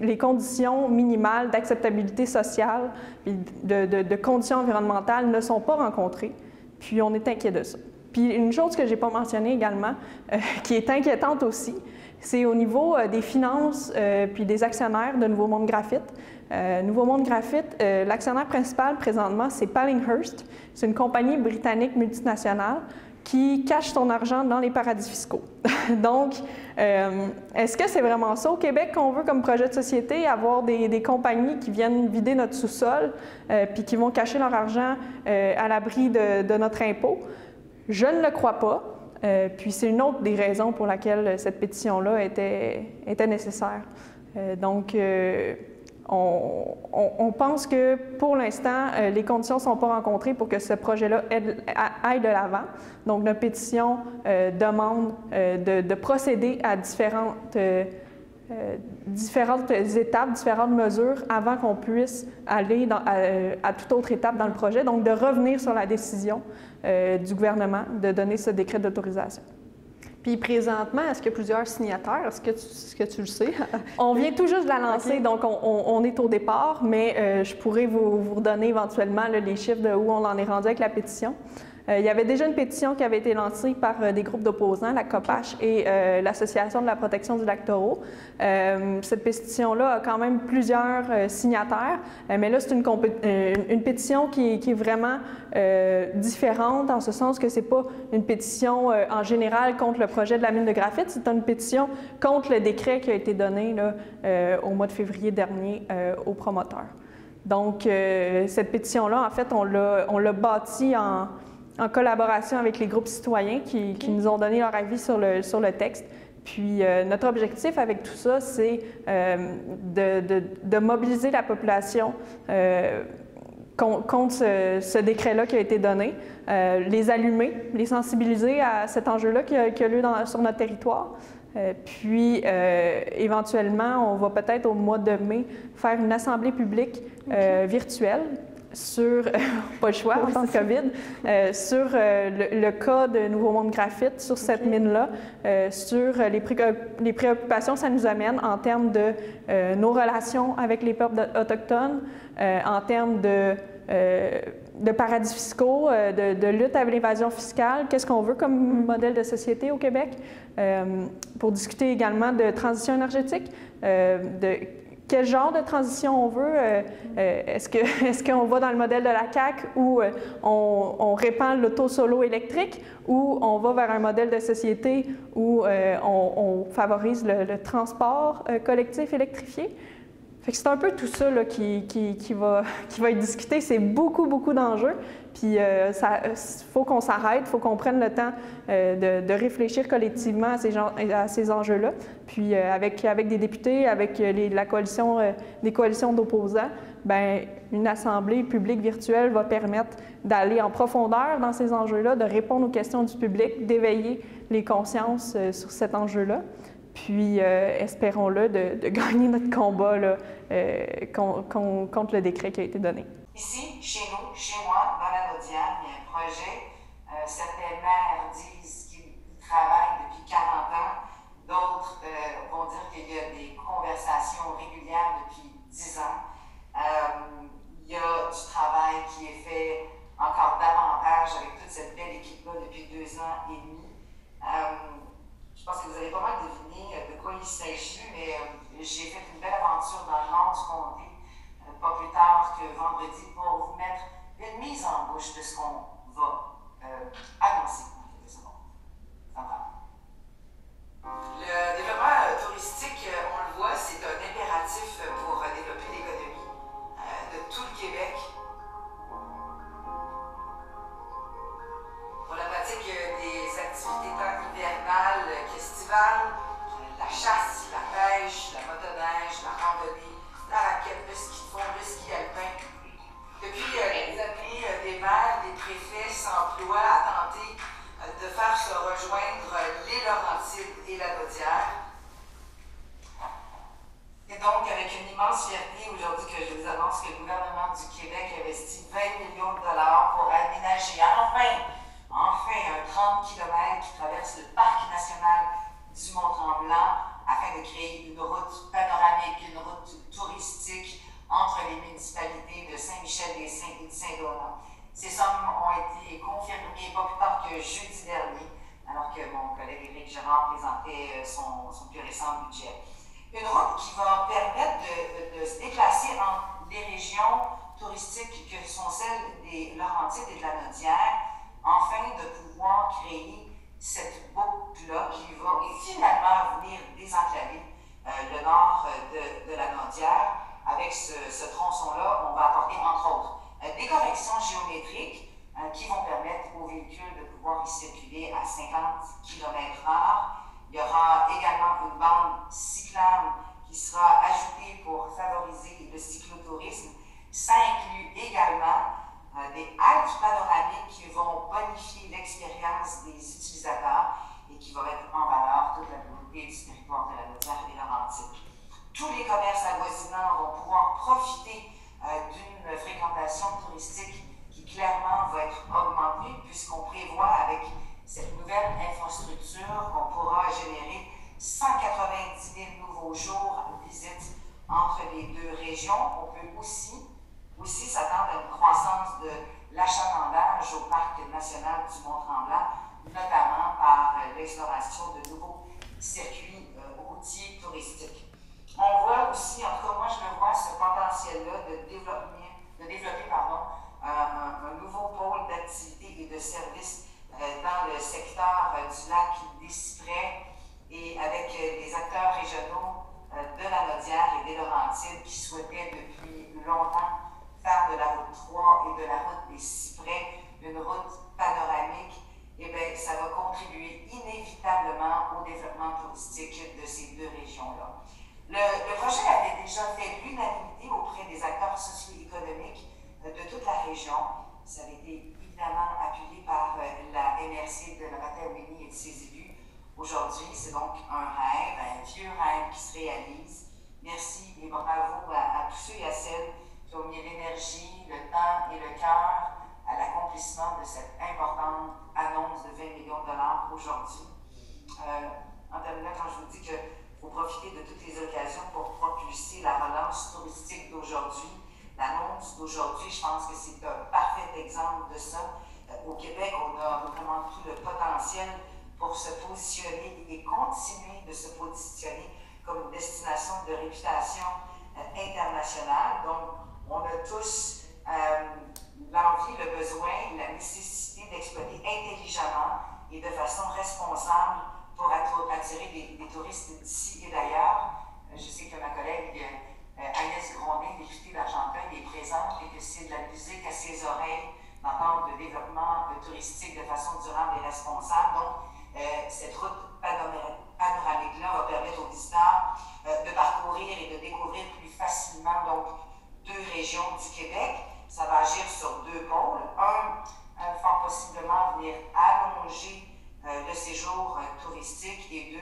les conditions minimales d'acceptabilité sociale et de conditions environnementales ne sont pas rencontrées. Puis, on est inquiet de ça. Puis, une chose que je n'ai pas mentionnée également, qui est inquiétante aussi, c'est au niveau des finances puis des actionnaires de Nouveau Monde Graphite. Nouveau Monde Graphite, l'actionnaire principal présentement, c'est Pallinghurst. C'est une compagnie britannique multinationale qui cache son argent dans les paradis fiscaux. Donc, est-ce que c'est vraiment ça au Québec qu'on veut comme projet de société, avoir des compagnies qui viennent vider notre sous-sol puis qui vont cacher leur argent à l'abri de notre impôt? Je ne le crois pas. Puis c'est une autre des raisons pour laquelle cette pétition-là était nécessaire. Donc, on pense que pour l'instant, les conditions ne sont pas rencontrées pour que ce projet-là aille de l'avant. Donc, notre pétition demande de procéder à différentes étapes, différentes mesures avant qu'on puisse aller à toute autre étape dans le projet. Donc, de revenir sur la décision du gouvernement de donner ce décret d'autorisation. Puis présentement, est-ce qu'il y a plusieurs signataires? Est-ce que tu le sais? On vient tout juste de la lancer, donc on est au départ, mais je pourrais vous redonner éventuellement les chiffres de où on en est rendu avec la pétition. Il y avait déjà une pétition qui avait été lancée par des groupes d'opposants, la COPACH et l'Association de la protection du lac Taureau. Cette pétition-là a quand même plusieurs signataires, mais là, c'est une pétition qui est vraiment différente, en ce sens que ce n'est pas une pétition en général contre le projet de la mine de graphite, c'est une pétition contre le décret qui a été donné là, au mois de février dernier aux promoteurs. Donc, cette pétition-là, en fait, on l'a bâtie en collaboration avec les groupes citoyens qui nous ont donné leur avis sur le texte. Puis notre objectif avec tout ça, c'est de mobiliser la population contre ce décret-là qui a été donné, les allumer, les sensibiliser à cet enjeu-là qui a lieu sur notre territoire. Puis, éventuellement, on va peut-être au mois de mai faire une assemblée publique virtuelle sur, pas le choix en temps de COVID, sur le cas de Nouveau Monde Graphite, sur cette mine-là, sur les préoccupations que ça nous amène en termes de nos relations avec les peuples autochtones, en termes de paradis fiscaux, de lutte avec l'évasion fiscale, qu'est-ce qu'on veut comme modèle de société au Québec, pour discuter également de transition énergétique, de quel genre de transition on veut. Est-ce qu'on va dans le modèle de la CAQ où on répand l'auto-solo électrique ou on va vers un modèle de société où on favorise le transport collectif électrifié? Fait que c'est un peu tout ça là, qui va être discuté. C'est beaucoup d'enjeux. Puis il faut qu'on s'arrête, il faut qu'on prenne le temps de réfléchir collectivement à ces enjeux-là. Puis avec des députés, avec la coalition, des coalitions d'opposants, bien, une assemblée publique virtuelle va permettre d'aller en profondeur dans ces enjeux-là, de répondre aux questions du public, d'éveiller les consciences sur cet enjeu-là. Puis, espérons-le, de gagner notre combat là, contre le décret qui a été donné. Ici, chez nous, chez moi, dans la Naudière, il y a un projet. Certains maires disent qu'ils travaillent depuis 40 ans. D'autres vont dire qu'il y a des conversations régulières depuis 10 ans. Il y a du travail qui est fait encore davantage avec toute cette belle équipe-là depuis 2 ans et demi. Je pense que vous avez pas mal deviné de quoi il s'agit, mais j'ai fait une belle aventure dans le nord du comté, pas plus tard que vendredi, pour vous mettre une mise en bouche de ce qu'on va annoncer dans quelques secondes. Le développement touristique, on le voit, c'est un impératif pour développer l'économie de tout le Québec. Pour la pratique des activités tant hivernales qu'estivales, la chasse, la pêche, la motoneige, la randonnée, la raquette, le ski de fond, le ski alpin. Depuis les années, des maires, des préfets s'emploient à tenter de faire se rejoindre les Laurentides et la Naudière. Et donc, avec une immense fierté aujourd'hui que je vous annonce que le gouvernement du Québec investit 20 millions de dollars pour aménager enfin un 30 km qui traverse le parc national du Mont-Tremblant afin de créer une route panoramique, une route touristique entre les municipalités de Saint-Michel-des-Saints et de Saint-Donat. Ces sommes ont été confirmées pas plus tard que jeudi dernier, alors que mon collègue Éric Girard présentait son plus récent budget. Une route qui va permettre de se déplacer entre les régions touristiques que sont celles des Laurentides et de la Naudière, afin de pouvoir créer cette boucle-là qui va finalement venir désenclaver le nord de la Naudière. Avec ce tronçon-là, on va apporter entre autres des corrections géométriques qui vont permettre aux véhicules de pouvoir y circuler à 50 km/h. Il y aura également une bande cyclable qui sera ajoutée pour favoriser le cyclotourisme. Ça inclut également des haltes panoramiques qui vont bonifier l'expérience des utilisateurs et qui vont mettre en valeur toute la beauté du territoire de la Naudière et des Laurentides. Tous les commerces avoisinants vont pouvoir profiter d'une fréquentation touristique qui clairement va être augmentée puisqu'on prévoit avec cette nouvelle infrastructure qu'on pourra générer 190 000 nouveaux jours de visite entre les deux régions. On peut aussi s'attendre à une croissance de l'achalandage au Parc national du Mont-Tremblant, notamment par l'exploration de nouveaux circuits routiers touristiques. On voit aussi, en tout cas moi je le vois, ce potentiel-là de développer un nouveau pôle d'activité et de services dans le secteur du lac des Cyprès et avec les acteurs régionaux de la Naudière et des Laurentides qui souhaitaient depuis longtemps faire de la route 3 et de la route des Cyprès une route panoramique. Eh bien, ça va contribuer inévitablement au développement touristique de ces deux régions-là. Le projet avait déjà fait l'unanimité auprès des acteurs socio-économiques de toute la région. Ça avait été évidemment appuyé par la MRC de Matawini et de ses élus. Aujourd'hui, c'est donc un vieux rêve qui se réalise. Merci et bravo à tous ceux et à celles qui ont mis l'énergie, le temps et le cœur à l'accomplissement de cette importante annonce de 20 millions de dollars aujourd'hui. En terminant, quand je vous dis qu'il faut profiter de toutes les occasions pour propulser la relance touristique d'aujourd'hui, l'annonce d'aujourd'hui, je pense que c'est un parfait exemple de ça. Au Québec, on a vraiment tout le potentiel pour se positionner et continuer de se positionner comme une destination de réputation internationale. Donc, on a tous l'envie, le besoin, la nécessité d'exploiter intelligemment et de façon responsable pour attirer des touristes d'ici et d'ailleurs. Je sais que ma collègue Agnès Grondin, députée d'Argenteuil, est présente et que c'est de la musique à ses oreilles d'entendre découvrir et de découvrir plus facilement donc 2 régions du Québec. Ça va agir sur 2 pôles. Un, fort possiblement venir allonger le séjour touristique et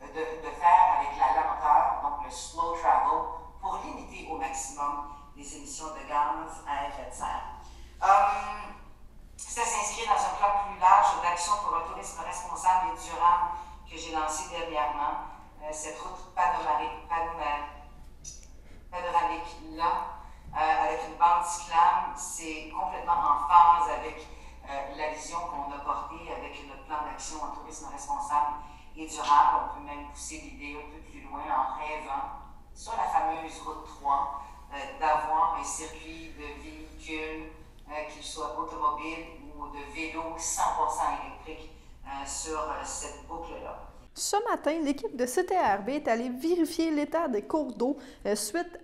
2, de faire avec la lenteur, donc le slow travel, pour limiter au maximum les émissions de gaz à effet de serre. Ça s'inscrit dans un plan plus large d'action pour un tourisme responsable et durable que j'ai lancé dernièrement. Cette route panoramique-là, avec une bande cyclable, c'est complètement en phase avec la vision qu'on a portée avec notre plan d'action en tourisme responsable et durable. On peut même pousser l'idée un peu plus loin en rêvant, sur la fameuse route 3, d'avoir un circuit de véhicules, qu'ils soient automobiles ou de vélos 100% électriques sur cette boucle-là. Ce matin, l'équipe de CTRB est allée vérifier l'état des cours d'eau suite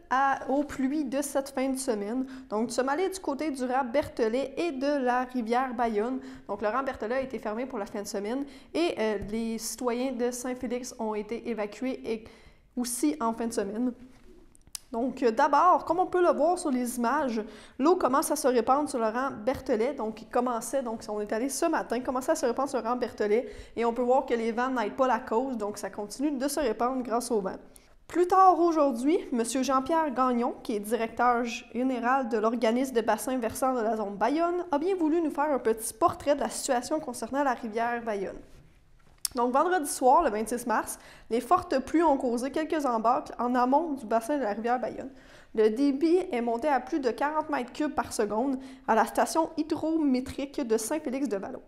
aux pluies de cette fin de semaine. Donc, nous sommes allés du côté du rang Berthollet et de la rivière Bayonne. Donc, le rang Berthollet a été fermé pour la fin de semaine et les citoyens de Saint-Félix ont été évacués aussi en fin de semaine. Donc, d'abord, comme on peut le voir sur les images, l'eau commence à se répandre sur le rang Berthollet. Donc, on est allé ce matin, commençait à se répandre sur le rang Berthollet et on peut voir que les vents n'aident pas la cause, donc ça continue de se répandre grâce au vent. Plus tard aujourd'hui, M. Jean-Pierre Gagnon, qui est directeur général de l'organisme de bassin versant de la zone Bayonne, a bien voulu nous faire un petit portrait de la situation concernant la rivière Bayonne. Donc, vendredi soir, le 26 mars, les fortes pluies ont causé quelques embâcles en amont du bassin de la rivière Bayonne. Le débit est monté à plus de 40 mètres cubes par seconde à la station hydrométrique de Saint-Félix-de-Vallon.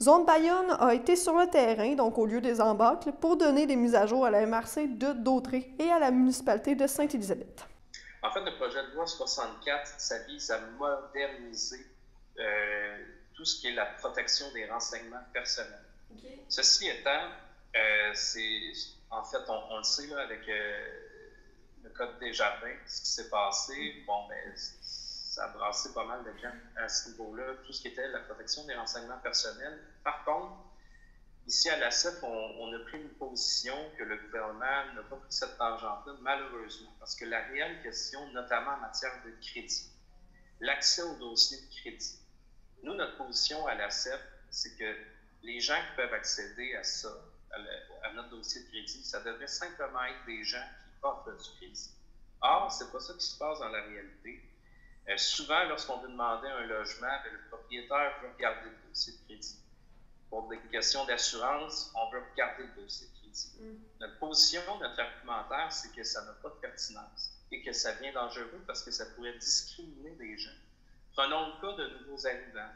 Zone Bayonne a été sur le terrain, donc au lieu des embâcles, pour donner des mises à jour à la MRC de Dautré et à la municipalité de Sainte-Élisabeth. En fait, le projet de loi 64, ça vise à moderniser tout ce qui est la protection des renseignements personnels. Okay. Ceci étant, en fait, on le sait là, avec le Code des jardins, ce qui s'est passé, ça a brassé pas mal de gens à ce niveau-là, tout ce qui était la protection des renseignements personnels. Par contre, ici à la CEP, on a pris une position que le gouvernement n'a pas pris cette tangente-là, malheureusement, parce que la réelle question, notamment en matière de crédit, l'accès au dossier de crédit. Nous, notre position à la CEP, c'est que les gens qui peuvent accéder à ça, à notre dossier de crédit, ça devrait simplement être des gens qui offrent du crédit. Or, ce n'est pas ça qui se passe dans la réalité. Souvent, lorsqu'on veut demander un logement, le propriétaire veut regarder le dossier de crédit. Pour des questions d'assurance, on veut regarder le dossier de crédit. Notre position, notre argumentaire, c'est que ça n'a pas de pertinence et que ça devient dangereux parce que ça pourrait discriminer des gens. Prenons le cas de nouveaux arrivants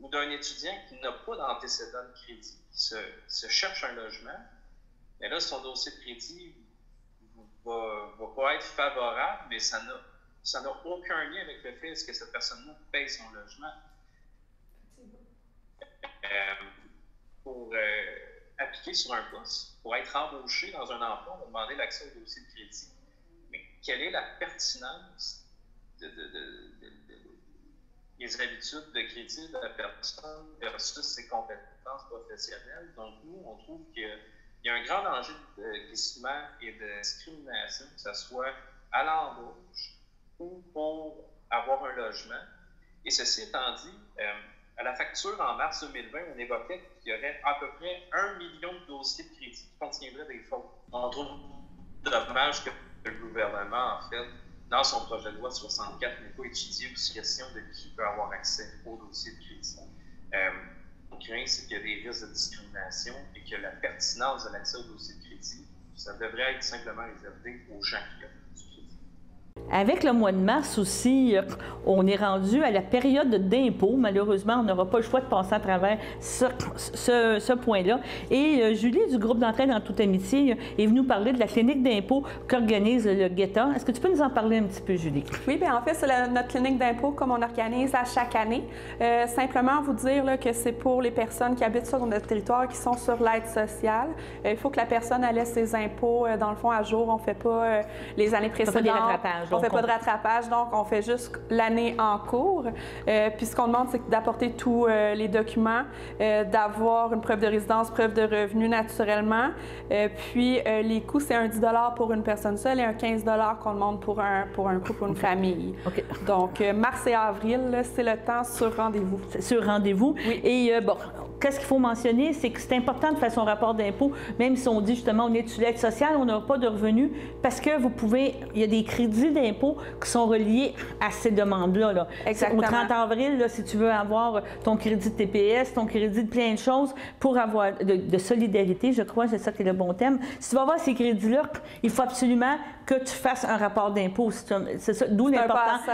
ou d'un étudiant qui n'a pas d'antécédent de crédit, qui se cherche un logement, mais là, son dossier de crédit va pas être favorable, mais ça n'a aucun lien avec le fait que cette personne-là paye son logement. Pour appliquer sur un poste, pour être embauché dans un emploi, on va demander l'accès au dossier de crédit. Mais quelle est la pertinence des habitudes de crédit de la personne versus ses compétences professionnelles? Donc, nous, on trouve qu'il y a un grand danger de glissement et de discrimination, que ce soit à l'embauche ou pour avoir un logement. Et ceci étant dit, à la facture en mars 2020, on évoquait qu'il y aurait à peu près 1 million de dossiers de crédit qui contiendraient des fautes. On trouve dommage que le gouvernement, en fait, dans son projet de loi 64, n'ait pas étudié la question de qui peut avoir accès au dossier de crédit. On craint, c'est qu'il y a des risques de discrimination et que la pertinence de l'accès au dossier de crédit, ça devrait être simplement réservé aux gens qui offrent du crédit. Avec le mois de mars aussi, on est rendu à la période d'impôt. Malheureusement, on n'aura pas le choix de passer à travers ce point-là. Et Julie du groupe d'entraide en toute amitié est venue nous parler de la clinique d'impôt qu'organise le GETA. Est-ce que tu peux nous en parler un petit peu, Julie? Oui, bien en fait, c'est notre clinique d'impôt comme on organise à chaque année. Simplement vous dire là, que c'est pour les personnes qui habitent sur notre territoire, qui sont sur l'aide sociale. Il faut que la personne elle laisse ses impôts, dans le fond, à jour. On ne fait pas les années précédentes. rattrapage. On ne fait pas de rattrapage, donc on fait juste l'année en cours. Puis ce qu'on demande, c'est d'apporter tous les documents, d'avoir une preuve de résidence, preuve de revenu naturellement. Puis les coûts, c'est un 10 $ pour une personne seule et un 15 $ qu'on demande pour un couple ou une famille. OK. Donc mars et avril, c'est le temps sur rendez-vous. Sur rendez-vous. Oui. Et bon, qu'est-ce qu'il faut mentionner, c'est que c'est important de faire son rapport d'impôt, même si on dit justement on est sur l'aide sociale, on n'aura pas de revenus, parce que vous pouvez, il y a des crédits d'impôt qui sont reliés à ces demandes-là. Là. Exactement. Au 30 avril, là, si tu veux avoir ton crédit de TPS, ton crédit de plein de choses pour avoir de solidarité, je crois, c'est ça qui est le bon thème. Si tu vas avoir ces crédits-là, il faut absolument que tu fasses un rapport d'impôt. C'est ça, d'où l'importance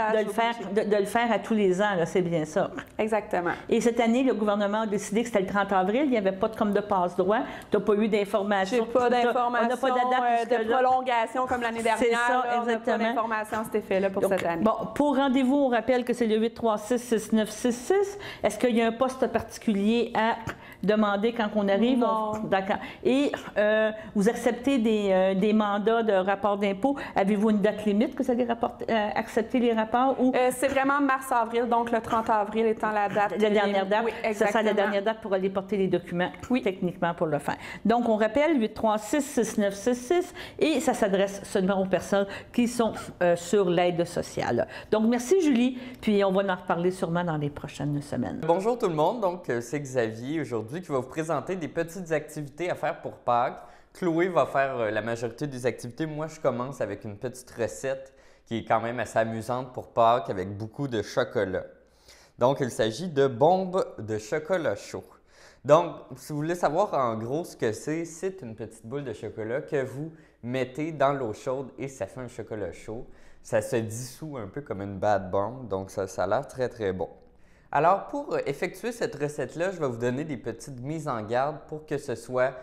de le faire à tous les ans, c'est bien ça. Exactement. Et cette année, le gouvernement a décidé que c'était le 30 avril, il n'y avait pas comme de passe-droit, tu n'as pas eu d'informations. J'ai pas d'informations de prolongation prolongation comme l'année dernière. C'est ça, là, exactement. On n'a pas d'informations à cet effet-là pour cette année. Bon, pour rendez-vous, on rappelle que c'est le 836-6966. Est-ce qu'il y a un poste particulier à demander quand on arrive? Non. D'accord. Et vous acceptez des mandats de rapport d'impôt. Avez-vous une date limite que vous allez accepter les rapports? Ou... c'est vraiment mars-avril, donc le 30 avril étant la date. La dernière date. Oui, c'est ça, la dernière date pour aller porter les documents, techniquement, pour le faire. Donc, on rappelle 836-6966 et ça s'adresse seulement aux personnes qui sont sur l'aide sociale. Donc, merci Julie, puis on va en reparler sûrement dans les prochaines semaines. Bonjour tout le monde, donc c'est Xavier aujourd'hui qui va vous présenter des petites activités à faire pour Pâques. Chloé va faire la majorité des activités. Moi, je commence avec une petite recette qui est quand même assez amusante pour Pâques avec beaucoup de chocolat. Donc, il s'agit de bombes de chocolat chaud. Donc, si vous voulez savoir en gros ce que c'est une petite boule de chocolat que vous mettez dans l'eau chaude et ça fait un chocolat chaud. Ça se dissout un peu comme une bad bomb, donc ça a l'air très très bon. Alors, pour effectuer cette recette-là, je vais vous donner des petites mises en garde pour que ce soit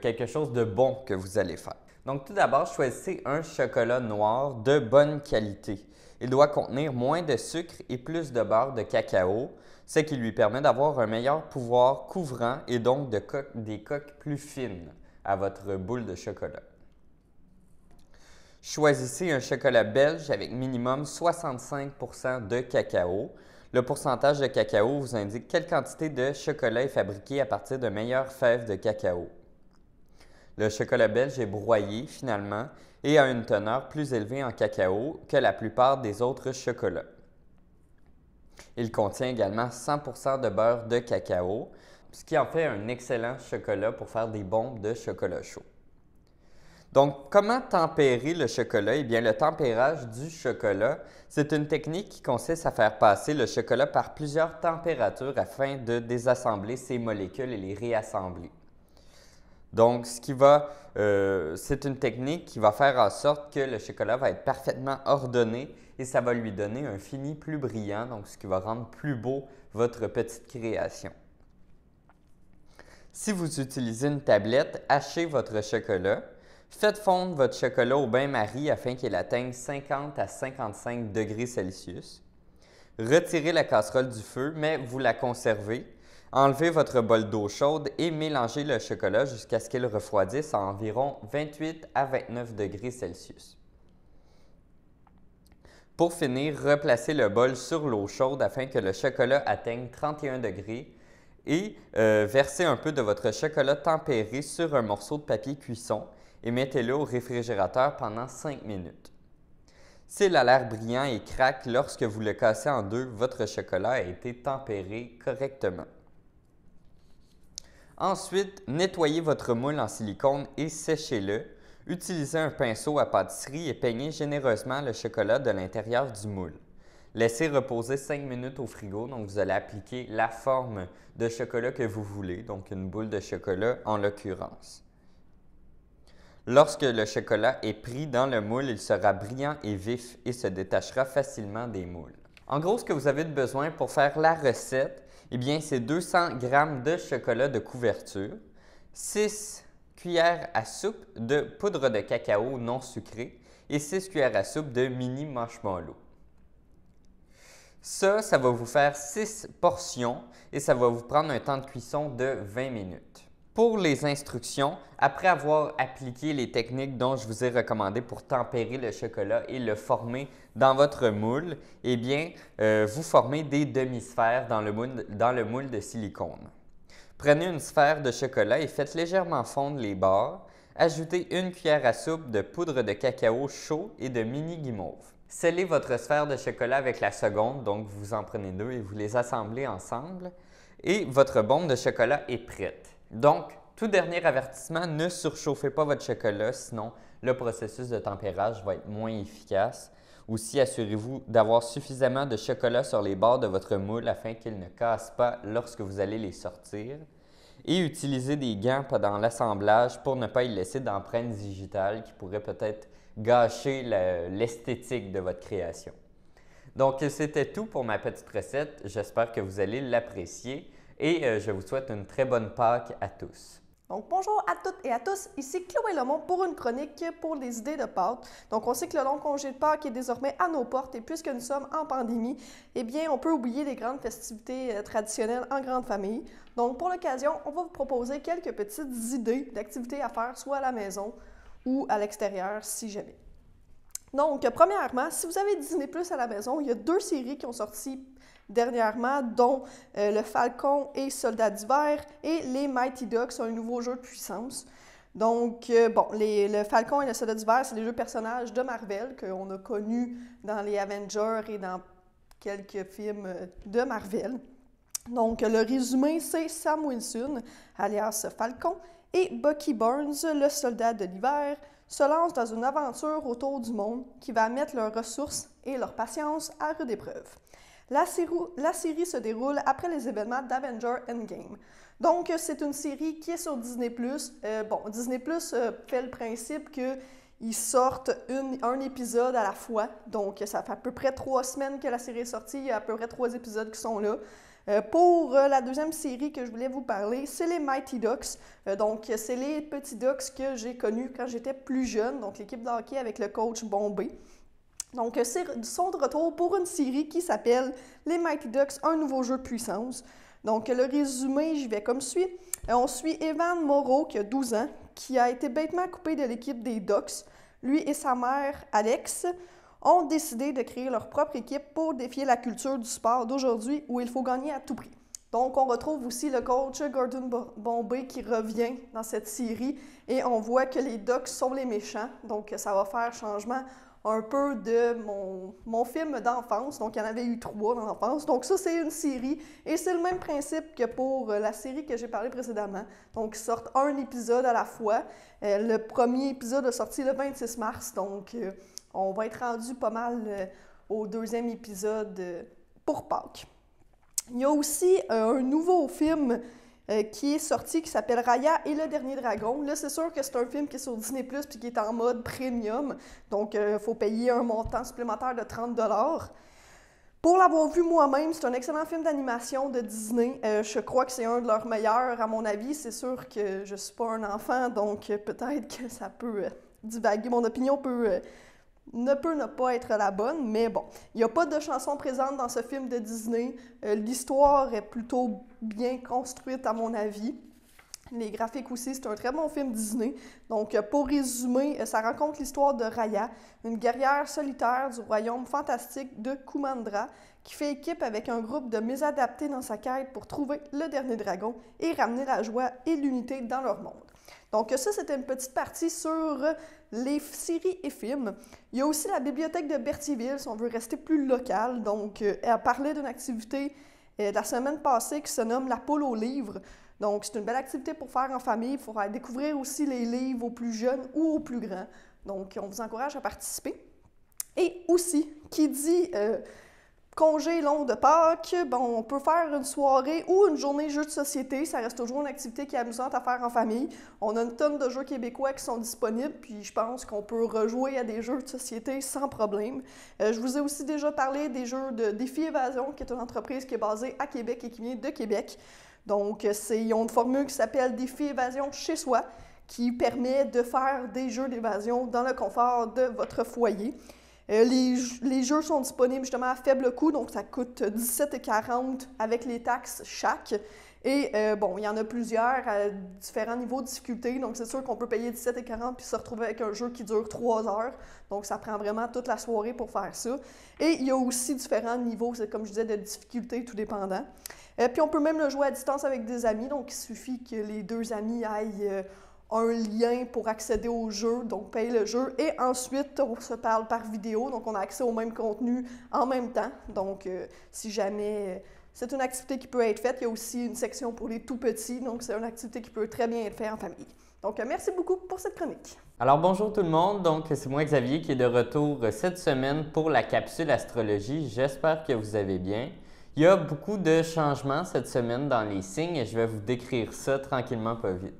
quelque chose de bon que vous allez faire. Donc, tout d'abord, choisissez un chocolat noir de bonne qualité. Il doit contenir moins de sucre et plus de beurre de cacao, ce qui lui permet d'avoir un meilleur pouvoir couvrant et donc des coques plus fines à votre boule de chocolat. Choisissez un chocolat belge avec minimum 65 % de cacao. Le pourcentage de cacao vous indique quelle quantité de chocolat est fabriqué à partir de meilleures fèves de cacao. Le chocolat belge est broyé finalement et a une teneur plus élevée en cacao que la plupart des autres chocolats. Il contient également 100 % de beurre de cacao, ce qui en fait un excellent chocolat pour faire des bombes de chocolat chaud. Donc, comment tempérer le chocolat? Eh bien, le tempérage du chocolat, c'est une technique qui consiste à faire passer le chocolat par plusieurs températures afin de désassembler ses molécules et les réassembler. Donc, c'est une technique qui va faire en sorte que le chocolat va être parfaitement ordonné et ça va lui donner un fini plus brillant, donc ce qui va rendre plus beau votre petite création. Si vous utilisez une tablette, hachez votre chocolat. Faites fondre votre chocolat au bain-marie afin qu'il atteigne 50 à 55 degrés Celsius. Retirez la casserole du feu, mais vous la conservez. Enlevez votre bol d'eau chaude et mélangez le chocolat jusqu'à ce qu'il refroidisse à environ 28 à 29 degrés Celsius. Pour finir, replacez le bol sur l'eau chaude afin que le chocolat atteigne 31 degrés et versez un peu de votre chocolat tempéré sur un morceau de papier cuisson et mettez-le au réfrigérateur pendant 5 minutes. S'il a l'air brillant et craque lorsque vous le cassez en deux, votre chocolat a été tempéré correctement. Ensuite, nettoyez votre moule en silicone et séchez-le. Utilisez un pinceau à pâtisserie et peignez généreusement le chocolat de l'intérieur du moule. Laissez reposer 5 minutes au frigo, donc vous allez appliquer la forme de chocolat que vous voulez, donc une boule de chocolat en l'occurrence. Lorsque le chocolat est pris dans le moule, il sera brillant et vif et se détachera facilement des moules. En gros, ce que vous avez besoin pour faire la recette, eh bien, c'est 200 g de chocolat de couverture, 6 cuillères à soupe de poudre de cacao non sucrée et 6 cuillères à soupe de mini marshmallow. Ça va vous faire 6 portions et ça va vous prendre un temps de cuisson de 20 minutes. Pour les instructions, après avoir appliqué les techniques dont je vous ai recommandé pour tempérer le chocolat et le former dans votre moule, eh bien, vous formez des demi-sphères dans le moule de silicone. Prenez une sphère de chocolat et faites légèrement fondre les bords. Ajoutez une cuillère à soupe de poudre de cacao chaud et de mini guimauve. Scellez votre sphère de chocolat avec la seconde, donc vous en prenez 2 et vous les assemblez ensemble. Et votre bombe de chocolat est prête. Donc, tout dernier avertissement, ne surchauffez pas votre chocolat, sinon le processus de tempérage va être moins efficace. Aussi, assurez-vous d'avoir suffisamment de chocolat sur les bords de votre moule afin qu'il ne casse pas lorsque vous allez les sortir. Et utilisez des gants pendant l'assemblage pour ne pas y laisser d'empreintes digitales qui pourraient peut-être gâcher l'esthétique de votre création. Donc, c'était tout pour ma petite recette. J'espère que vous allez l'apprécier et je vous souhaite une très bonne Pâques à tous. Donc, bonjour à toutes et à tous, ici Chloé Lemont pour une chronique pour les idées de Pâques. Donc, on sait que le long congé de Pâques est désormais à nos portes et puisque nous sommes en pandémie, eh bien, on peut oublier les grandes festivités traditionnelles en grande famille. Donc, pour l'occasion, on va vous proposer quelques petites idées d'activités à faire soit à la maison ou à l'extérieur si jamais. Donc, premièrement, si vous avez Disney+ à la maison, il y a 2 séries qui ont sorti dernièrement, dont Le Falcon et Soldats d'hiver et les Mighty Ducks, un nouveau jeu de puissance. Donc, le Falcon et le Soldat d'hiver, c'est des jeux personnages de Marvel qu'on a connus dans les Avengers et dans quelques films de Marvel. Donc, le résumé, c'est Sam Wilson, alias Falcon, et Bucky Barnes, le soldat de l'hiver, se lancent dans une aventure autour du monde qui va mettre leurs ressources et leur patience à rude épreuve. La série se déroule après les événements d'Avengers Endgame. Donc, c'est une série qui est sur Disney+. Disney+, fait le principe qu'ils sortent un épisode à la fois. Donc, ça fait à peu près 3 semaines que la série est sortie. Il y a à peu près 3 épisodes qui sont là. Pour la deuxième série que je voulais vous parler, c'est les Mighty Ducks. Donc, c'est les petits Ducks que j'ai connus quand j'étais plus jeune. Donc, l'équipe de hockey avec le coach Bombay. Donc, ils sont de retour pour une série qui s'appelle Les Mighty Ducks, un nouveau jeu de puissance. Donc, le résumé, j'y vais comme suit. On suit Evan Moreau, qui a 12 ans, qui a été bêtement coupé de l'équipe des Ducks. Lui et sa mère, Alex, ont décidé de créer leur propre équipe pour défier la culture du sport d'aujourd'hui où il faut gagner à tout prix. Donc, on retrouve aussi le coach Gordon Bombay qui revient dans cette série et on voit que les Ducks sont les méchants. Donc, ça va faire changement un peu de mon film d'enfance. Donc, il y en avait eu 3 dans l'enfance. Donc, ça, c'est une série. Et c'est le même principe que pour la série que j'ai parlé précédemment. Donc, ils sortent un épisode à la fois. Le premier épisode a sorti le 26 mars. Donc, on va être rendu pas mal au 2e épisode pour Pâques. Il y a aussi un nouveau film qui est sorti, qui s'appelle Raya et le dernier dragon. Là, c'est sûr que c'est un film qui est sur Disney+, puis qui est en mode premium. Donc, il faut payer un montant supplémentaire de 30 $. Pour l'avoir vu moi-même, c'est un excellent film d'animation de Disney. Je crois que c'est un de leurs meilleurs, à mon avis. C'est sûr que je ne suis pas un enfant, donc peut-être que ça peut divaguer. Mon opinion ne peut ne pas être la bonne, mais bon, il n'y a pas de chansons présentes dans ce film de Disney. L'histoire est plutôt bien construite, à mon avis. Les graphiques aussi, c'est un très bon film Disney. Donc, pour résumer, ça raconte l'histoire de Raya, une guerrière solitaire du royaume fantastique de Kumandra, qui fait équipe avec un groupe de mésadaptés dans sa quête pour trouver le dernier dragon et ramener la joie et l'unité dans leur monde. Donc ça, c'était une petite partie sur les séries et films. Il y a aussi la bibliothèque de Berthierville, si on veut rester plus local. Donc, elle parlait d'une activité la semaine passée qui se nomme la poule aux livres. Donc, c'est une belle activité pour faire en famille. Il faudra découvrir aussi les livres aux plus jeunes ou aux plus grands. Donc, on vous encourage à participer. Et aussi, qui dit congé long de Pâques, on peut faire une soirée ou une journée jeux de société. Ça reste toujours une activité qui est amusante à faire en famille. On a une tonne de jeux québécois qui sont disponibles, puis je pense qu'on peut rejouer à des jeux de société sans problème. Je vous ai aussi déjà parlé des jeux de Défi Évasion, qui est une entreprise qui est basée à Québec et qui vient de Québec. Donc, ils ont une formule qui s'appelle Défi Évasion chez soi, qui permet de faire des jeux d'évasion dans le confort de votre foyer. Les jeux sont disponibles justement à faible coût, donc ça coûte 17,40 avec les taxes chaque. Et bon, il y en a plusieurs à différents niveaux de difficulté. Donc, c'est sûr qu'on peut payer 17,40 puis se retrouver avec un jeu qui dure 3 heures. Donc, ça prend vraiment toute la soirée pour faire ça. Et il y a aussi différents niveaux, c'est comme je disais, de difficulté, tout dépendant. Puis, on peut même le jouer à distance avec des amis. Donc, il suffit que les deux amis aillent un lien pour accéder au jeu, donc payer le jeu. Et ensuite, on se parle par vidéo. Donc, on a accès au même contenu en même temps. Donc, si jamais... c'est une activité qui peut être faite. Il y a aussi une section pour les tout-petits, donc c'est une activité qui peut très bien être faite en famille. Donc, merci beaucoup pour cette chronique. Alors, bonjour tout le monde. Donc, c'est moi, Xavier, qui est de retour cette semaine pour la capsule astrologie. J'espère que vous allez bien. Il y a beaucoup de changements cette semaine dans les signes et je vais vous décrire ça tranquillement, pas vite.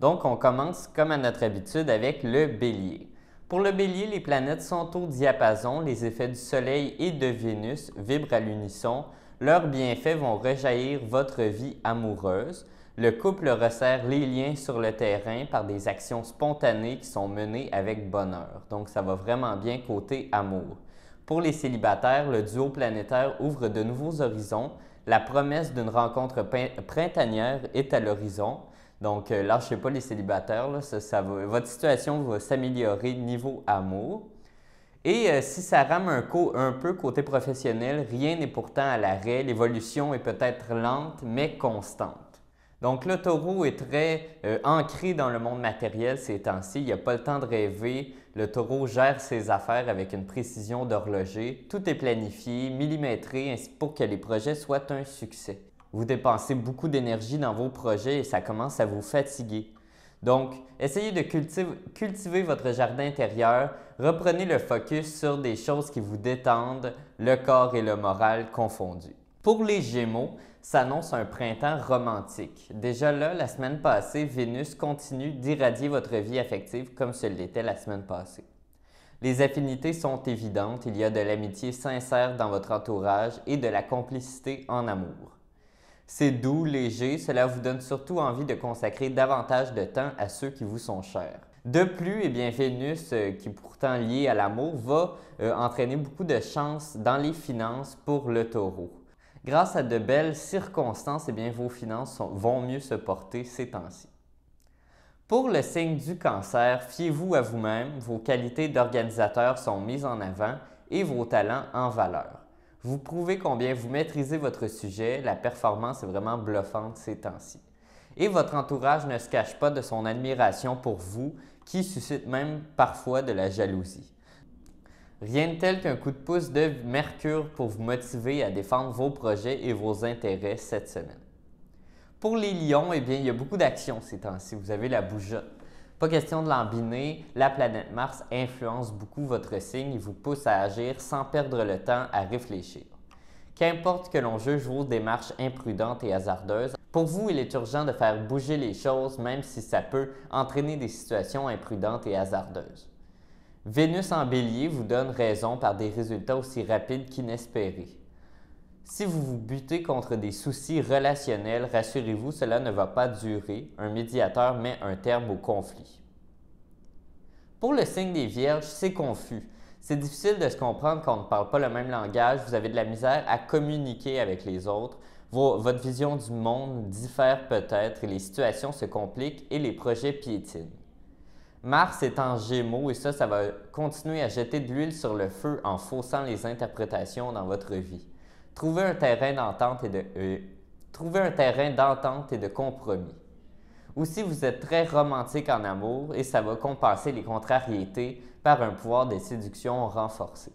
Donc, on commence, comme à notre habitude, avec le Bélier. Pour le Bélier, les planètes sont au diapason. Les effets du Soleil et de Vénus vibrent à l'unisson. Leurs bienfaits vont rejaillir votre vie amoureuse. Le couple resserre les liens sur le terrain par des actions spontanées qui sont menées avec bonheur. Donc, ça va vraiment bien côté amour. Pour les célibataires, le duo planétaire ouvre de nouveaux horizons. La promesse d'une rencontre printanière est à l'horizon. Donc, lâchez pas les célibataires, là, votre situation va s'améliorer niveau amour. Et si ça rame un peu côté professionnel, rien n'est pourtant à l'arrêt. L'évolution est peut-être lente, mais constante. Donc, le taureau est très ancré dans le monde matériel ces temps-ci. Il n'a pas le temps de rêver. Le taureau gère ses affaires avec une précision d'horloger. Tout est planifié, millimétré, ainsi pour que les projets soient un succès. Vous dépensez beaucoup d'énergie dans vos projets et ça commence à vous fatiguer. Donc, essayez de cultiver votre jardin intérieur. Reprenez le focus sur des choses qui vous détendent, le corps et le moral confondus. Pour les Gémeaux, s'annonce un printemps romantique. Déjà là, la semaine passée, Vénus continue d'irradier votre vie affective comme ce l'était la semaine passée. Les affinités sont évidentes, il y a de l'amitié sincère dans votre entourage et de la complicité en amour. C'est doux, léger, cela vous donne surtout envie de consacrer davantage de temps à ceux qui vous sont chers. De plus, eh bien, Vénus, qui est pourtant liée à l'amour, va entraîner beaucoup de chance dans les finances pour le taureau. Grâce à de belles circonstances, eh bien, vos finances vont mieux se porter ces temps-ci. Pour le signe du Cancer, fiez-vous à vous-même, vos qualités d'organisateur sont mises en avant et vos talents en valeur. Vous prouvez combien vous maîtrisez votre sujet, la performance est vraiment bluffante ces temps-ci. Et votre entourage ne se cache pas de son admiration pour vous, qui suscite même parfois de la jalousie. Rien de tel qu'un coup de pouce de Mercure pour vous motiver à défendre vos projets et vos intérêts cette semaine. Pour les lions, eh bien, il y a beaucoup d'actions ces temps-ci. Vous avez la bougeotte. Pas question de l'embiner, la planète Mars influence beaucoup votre signe et vous pousse à agir sans perdre le temps à réfléchir. Qu'importe que l'on juge vos démarches imprudentes et hasardeuses, pour vous, il est urgent de faire bouger les choses même si ça peut entraîner des situations imprudentes et hasardeuses. Vénus en Bélier vous donne raison par des résultats aussi rapides qu'inespérés. Si vous vous butez contre des soucis relationnels, rassurez-vous, cela ne va pas durer. Un médiateur met un terme au conflit. Pour le signe des Vierges, c'est confus. C'est difficile de se comprendre quand on ne parle pas le même langage. Vous avez de la misère à communiquer avec les autres. Votre vision du monde diffère peut-être et les situations se compliquent et les projets piétinent. Mars est en Gémeaux et ça va continuer à jeter de l'huile sur le feu en faussant les interprétations dans votre vie. Trouvez un terrain d'entente et de compromis. Aussi, vous êtes très romantique en amour et ça va compenser les contrariétés par un pouvoir de séduction renforcé.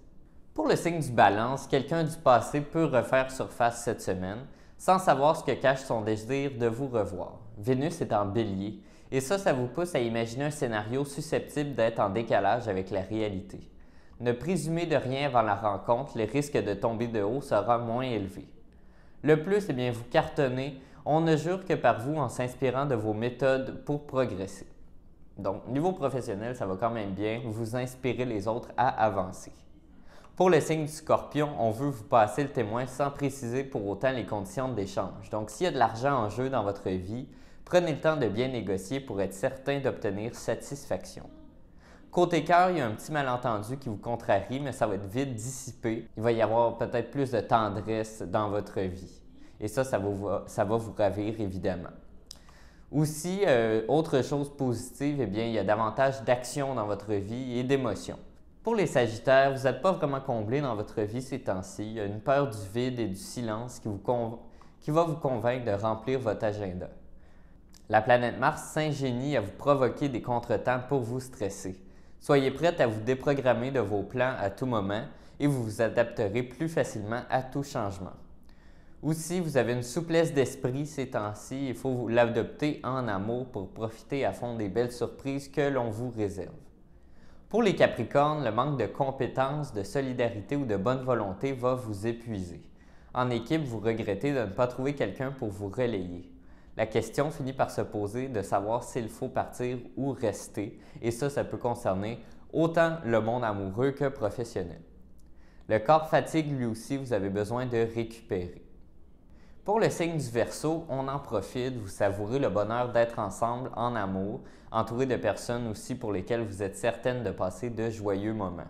Pour le signe du Balance, quelqu'un du passé peut refaire surface cette semaine sans savoir ce que cache son désir de vous revoir. Vénus est en Bélier et ça vous pousse à imaginer un scénario susceptible d'être en décalage avec la réalité. Ne présumez de rien avant la rencontre, le risque de tomber de haut sera moins élevé. Le plus, eh bien, vous cartonnez, on ne jure que par vous en s'inspirant de vos méthodes pour progresser. Donc, niveau professionnel, ça va quand même bien, vous inspirez les autres à avancer. Pour le signe du Scorpion, on veut vous passer le témoin sans préciser pour autant les conditions d'échange. Donc, s'il y a de l'argent en jeu dans votre vie, prenez le temps de bien négocier pour être certain d'obtenir satisfaction. Côté cœur, il y a un petit malentendu qui vous contrarie, mais ça va être vite dissipé. Il va y avoir peut-être plus de tendresse dans votre vie. et ça va vous ravir évidemment. Aussi, autre chose positive, eh bien, il y a davantage d'action dans votre vie et d'émotions. Pour les Sagittaires, vous n'êtes pas vraiment comblés dans votre vie ces temps-ci. Il y a une peur du vide et du silence qui va vous convaincre de remplir votre agenda. La planète Mars s'ingénie à vous provoquer des contretemps pour vous stresser. Soyez prête à vous déprogrammer de vos plans à tout moment et vous vous adapterez plus facilement à tout changement. Aussi, vous avez une souplesse d'esprit ces temps-ci, il faut l'adopter en amour pour profiter à fond des belles surprises que l'on vous réserve. Pour les Capricornes, le manque de compétences, de solidarité ou de bonne volonté va vous épuiser. En équipe, vous regrettez de ne pas trouver quelqu'un pour vous relayer. La question finit par se poser de savoir s'il faut partir ou rester, et ça peut concerner autant le monde amoureux que professionnel. Le corps fatigue lui aussi, vous avez besoin de récupérer. Pour le signe du Verseau, on en profite, vous savourez le bonheur d'être ensemble en amour, entouré de personnes aussi pour lesquelles vous êtes certaine de passer de joyeux moments.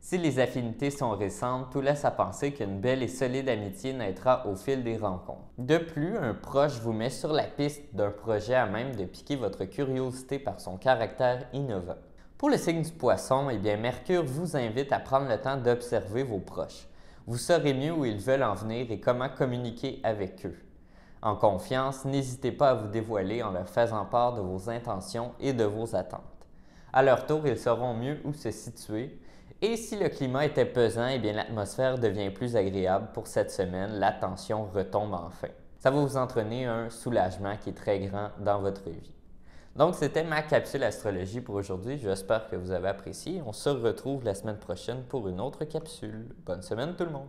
Si les affinités sont récentes, tout laisse à penser qu'une belle et solide amitié naîtra au fil des rencontres. De plus, un proche vous met sur la piste d'un projet à même de piquer votre curiosité par son caractère innovant. Pour le signe du Poisson, eh bien, Mercure vous invite à prendre le temps d'observer vos proches. Vous saurez mieux où ils veulent en venir et comment communiquer avec eux. En confiance, n'hésitez pas à vous dévoiler en leur faisant part de vos intentions et de vos attentes. À leur tour, ils sauront mieux où se situer. Et si le climat était pesant, eh bien, l'atmosphère devient plus agréable pour cette semaine. La tension retombe enfin. Ça va vous entraîner un soulagement qui est très grand dans votre vie. Donc, c'était ma capsule astrologie pour aujourd'hui. J'espère que vous avez apprécié. On se retrouve la semaine prochaine pour une autre capsule. Bonne semaine tout le monde!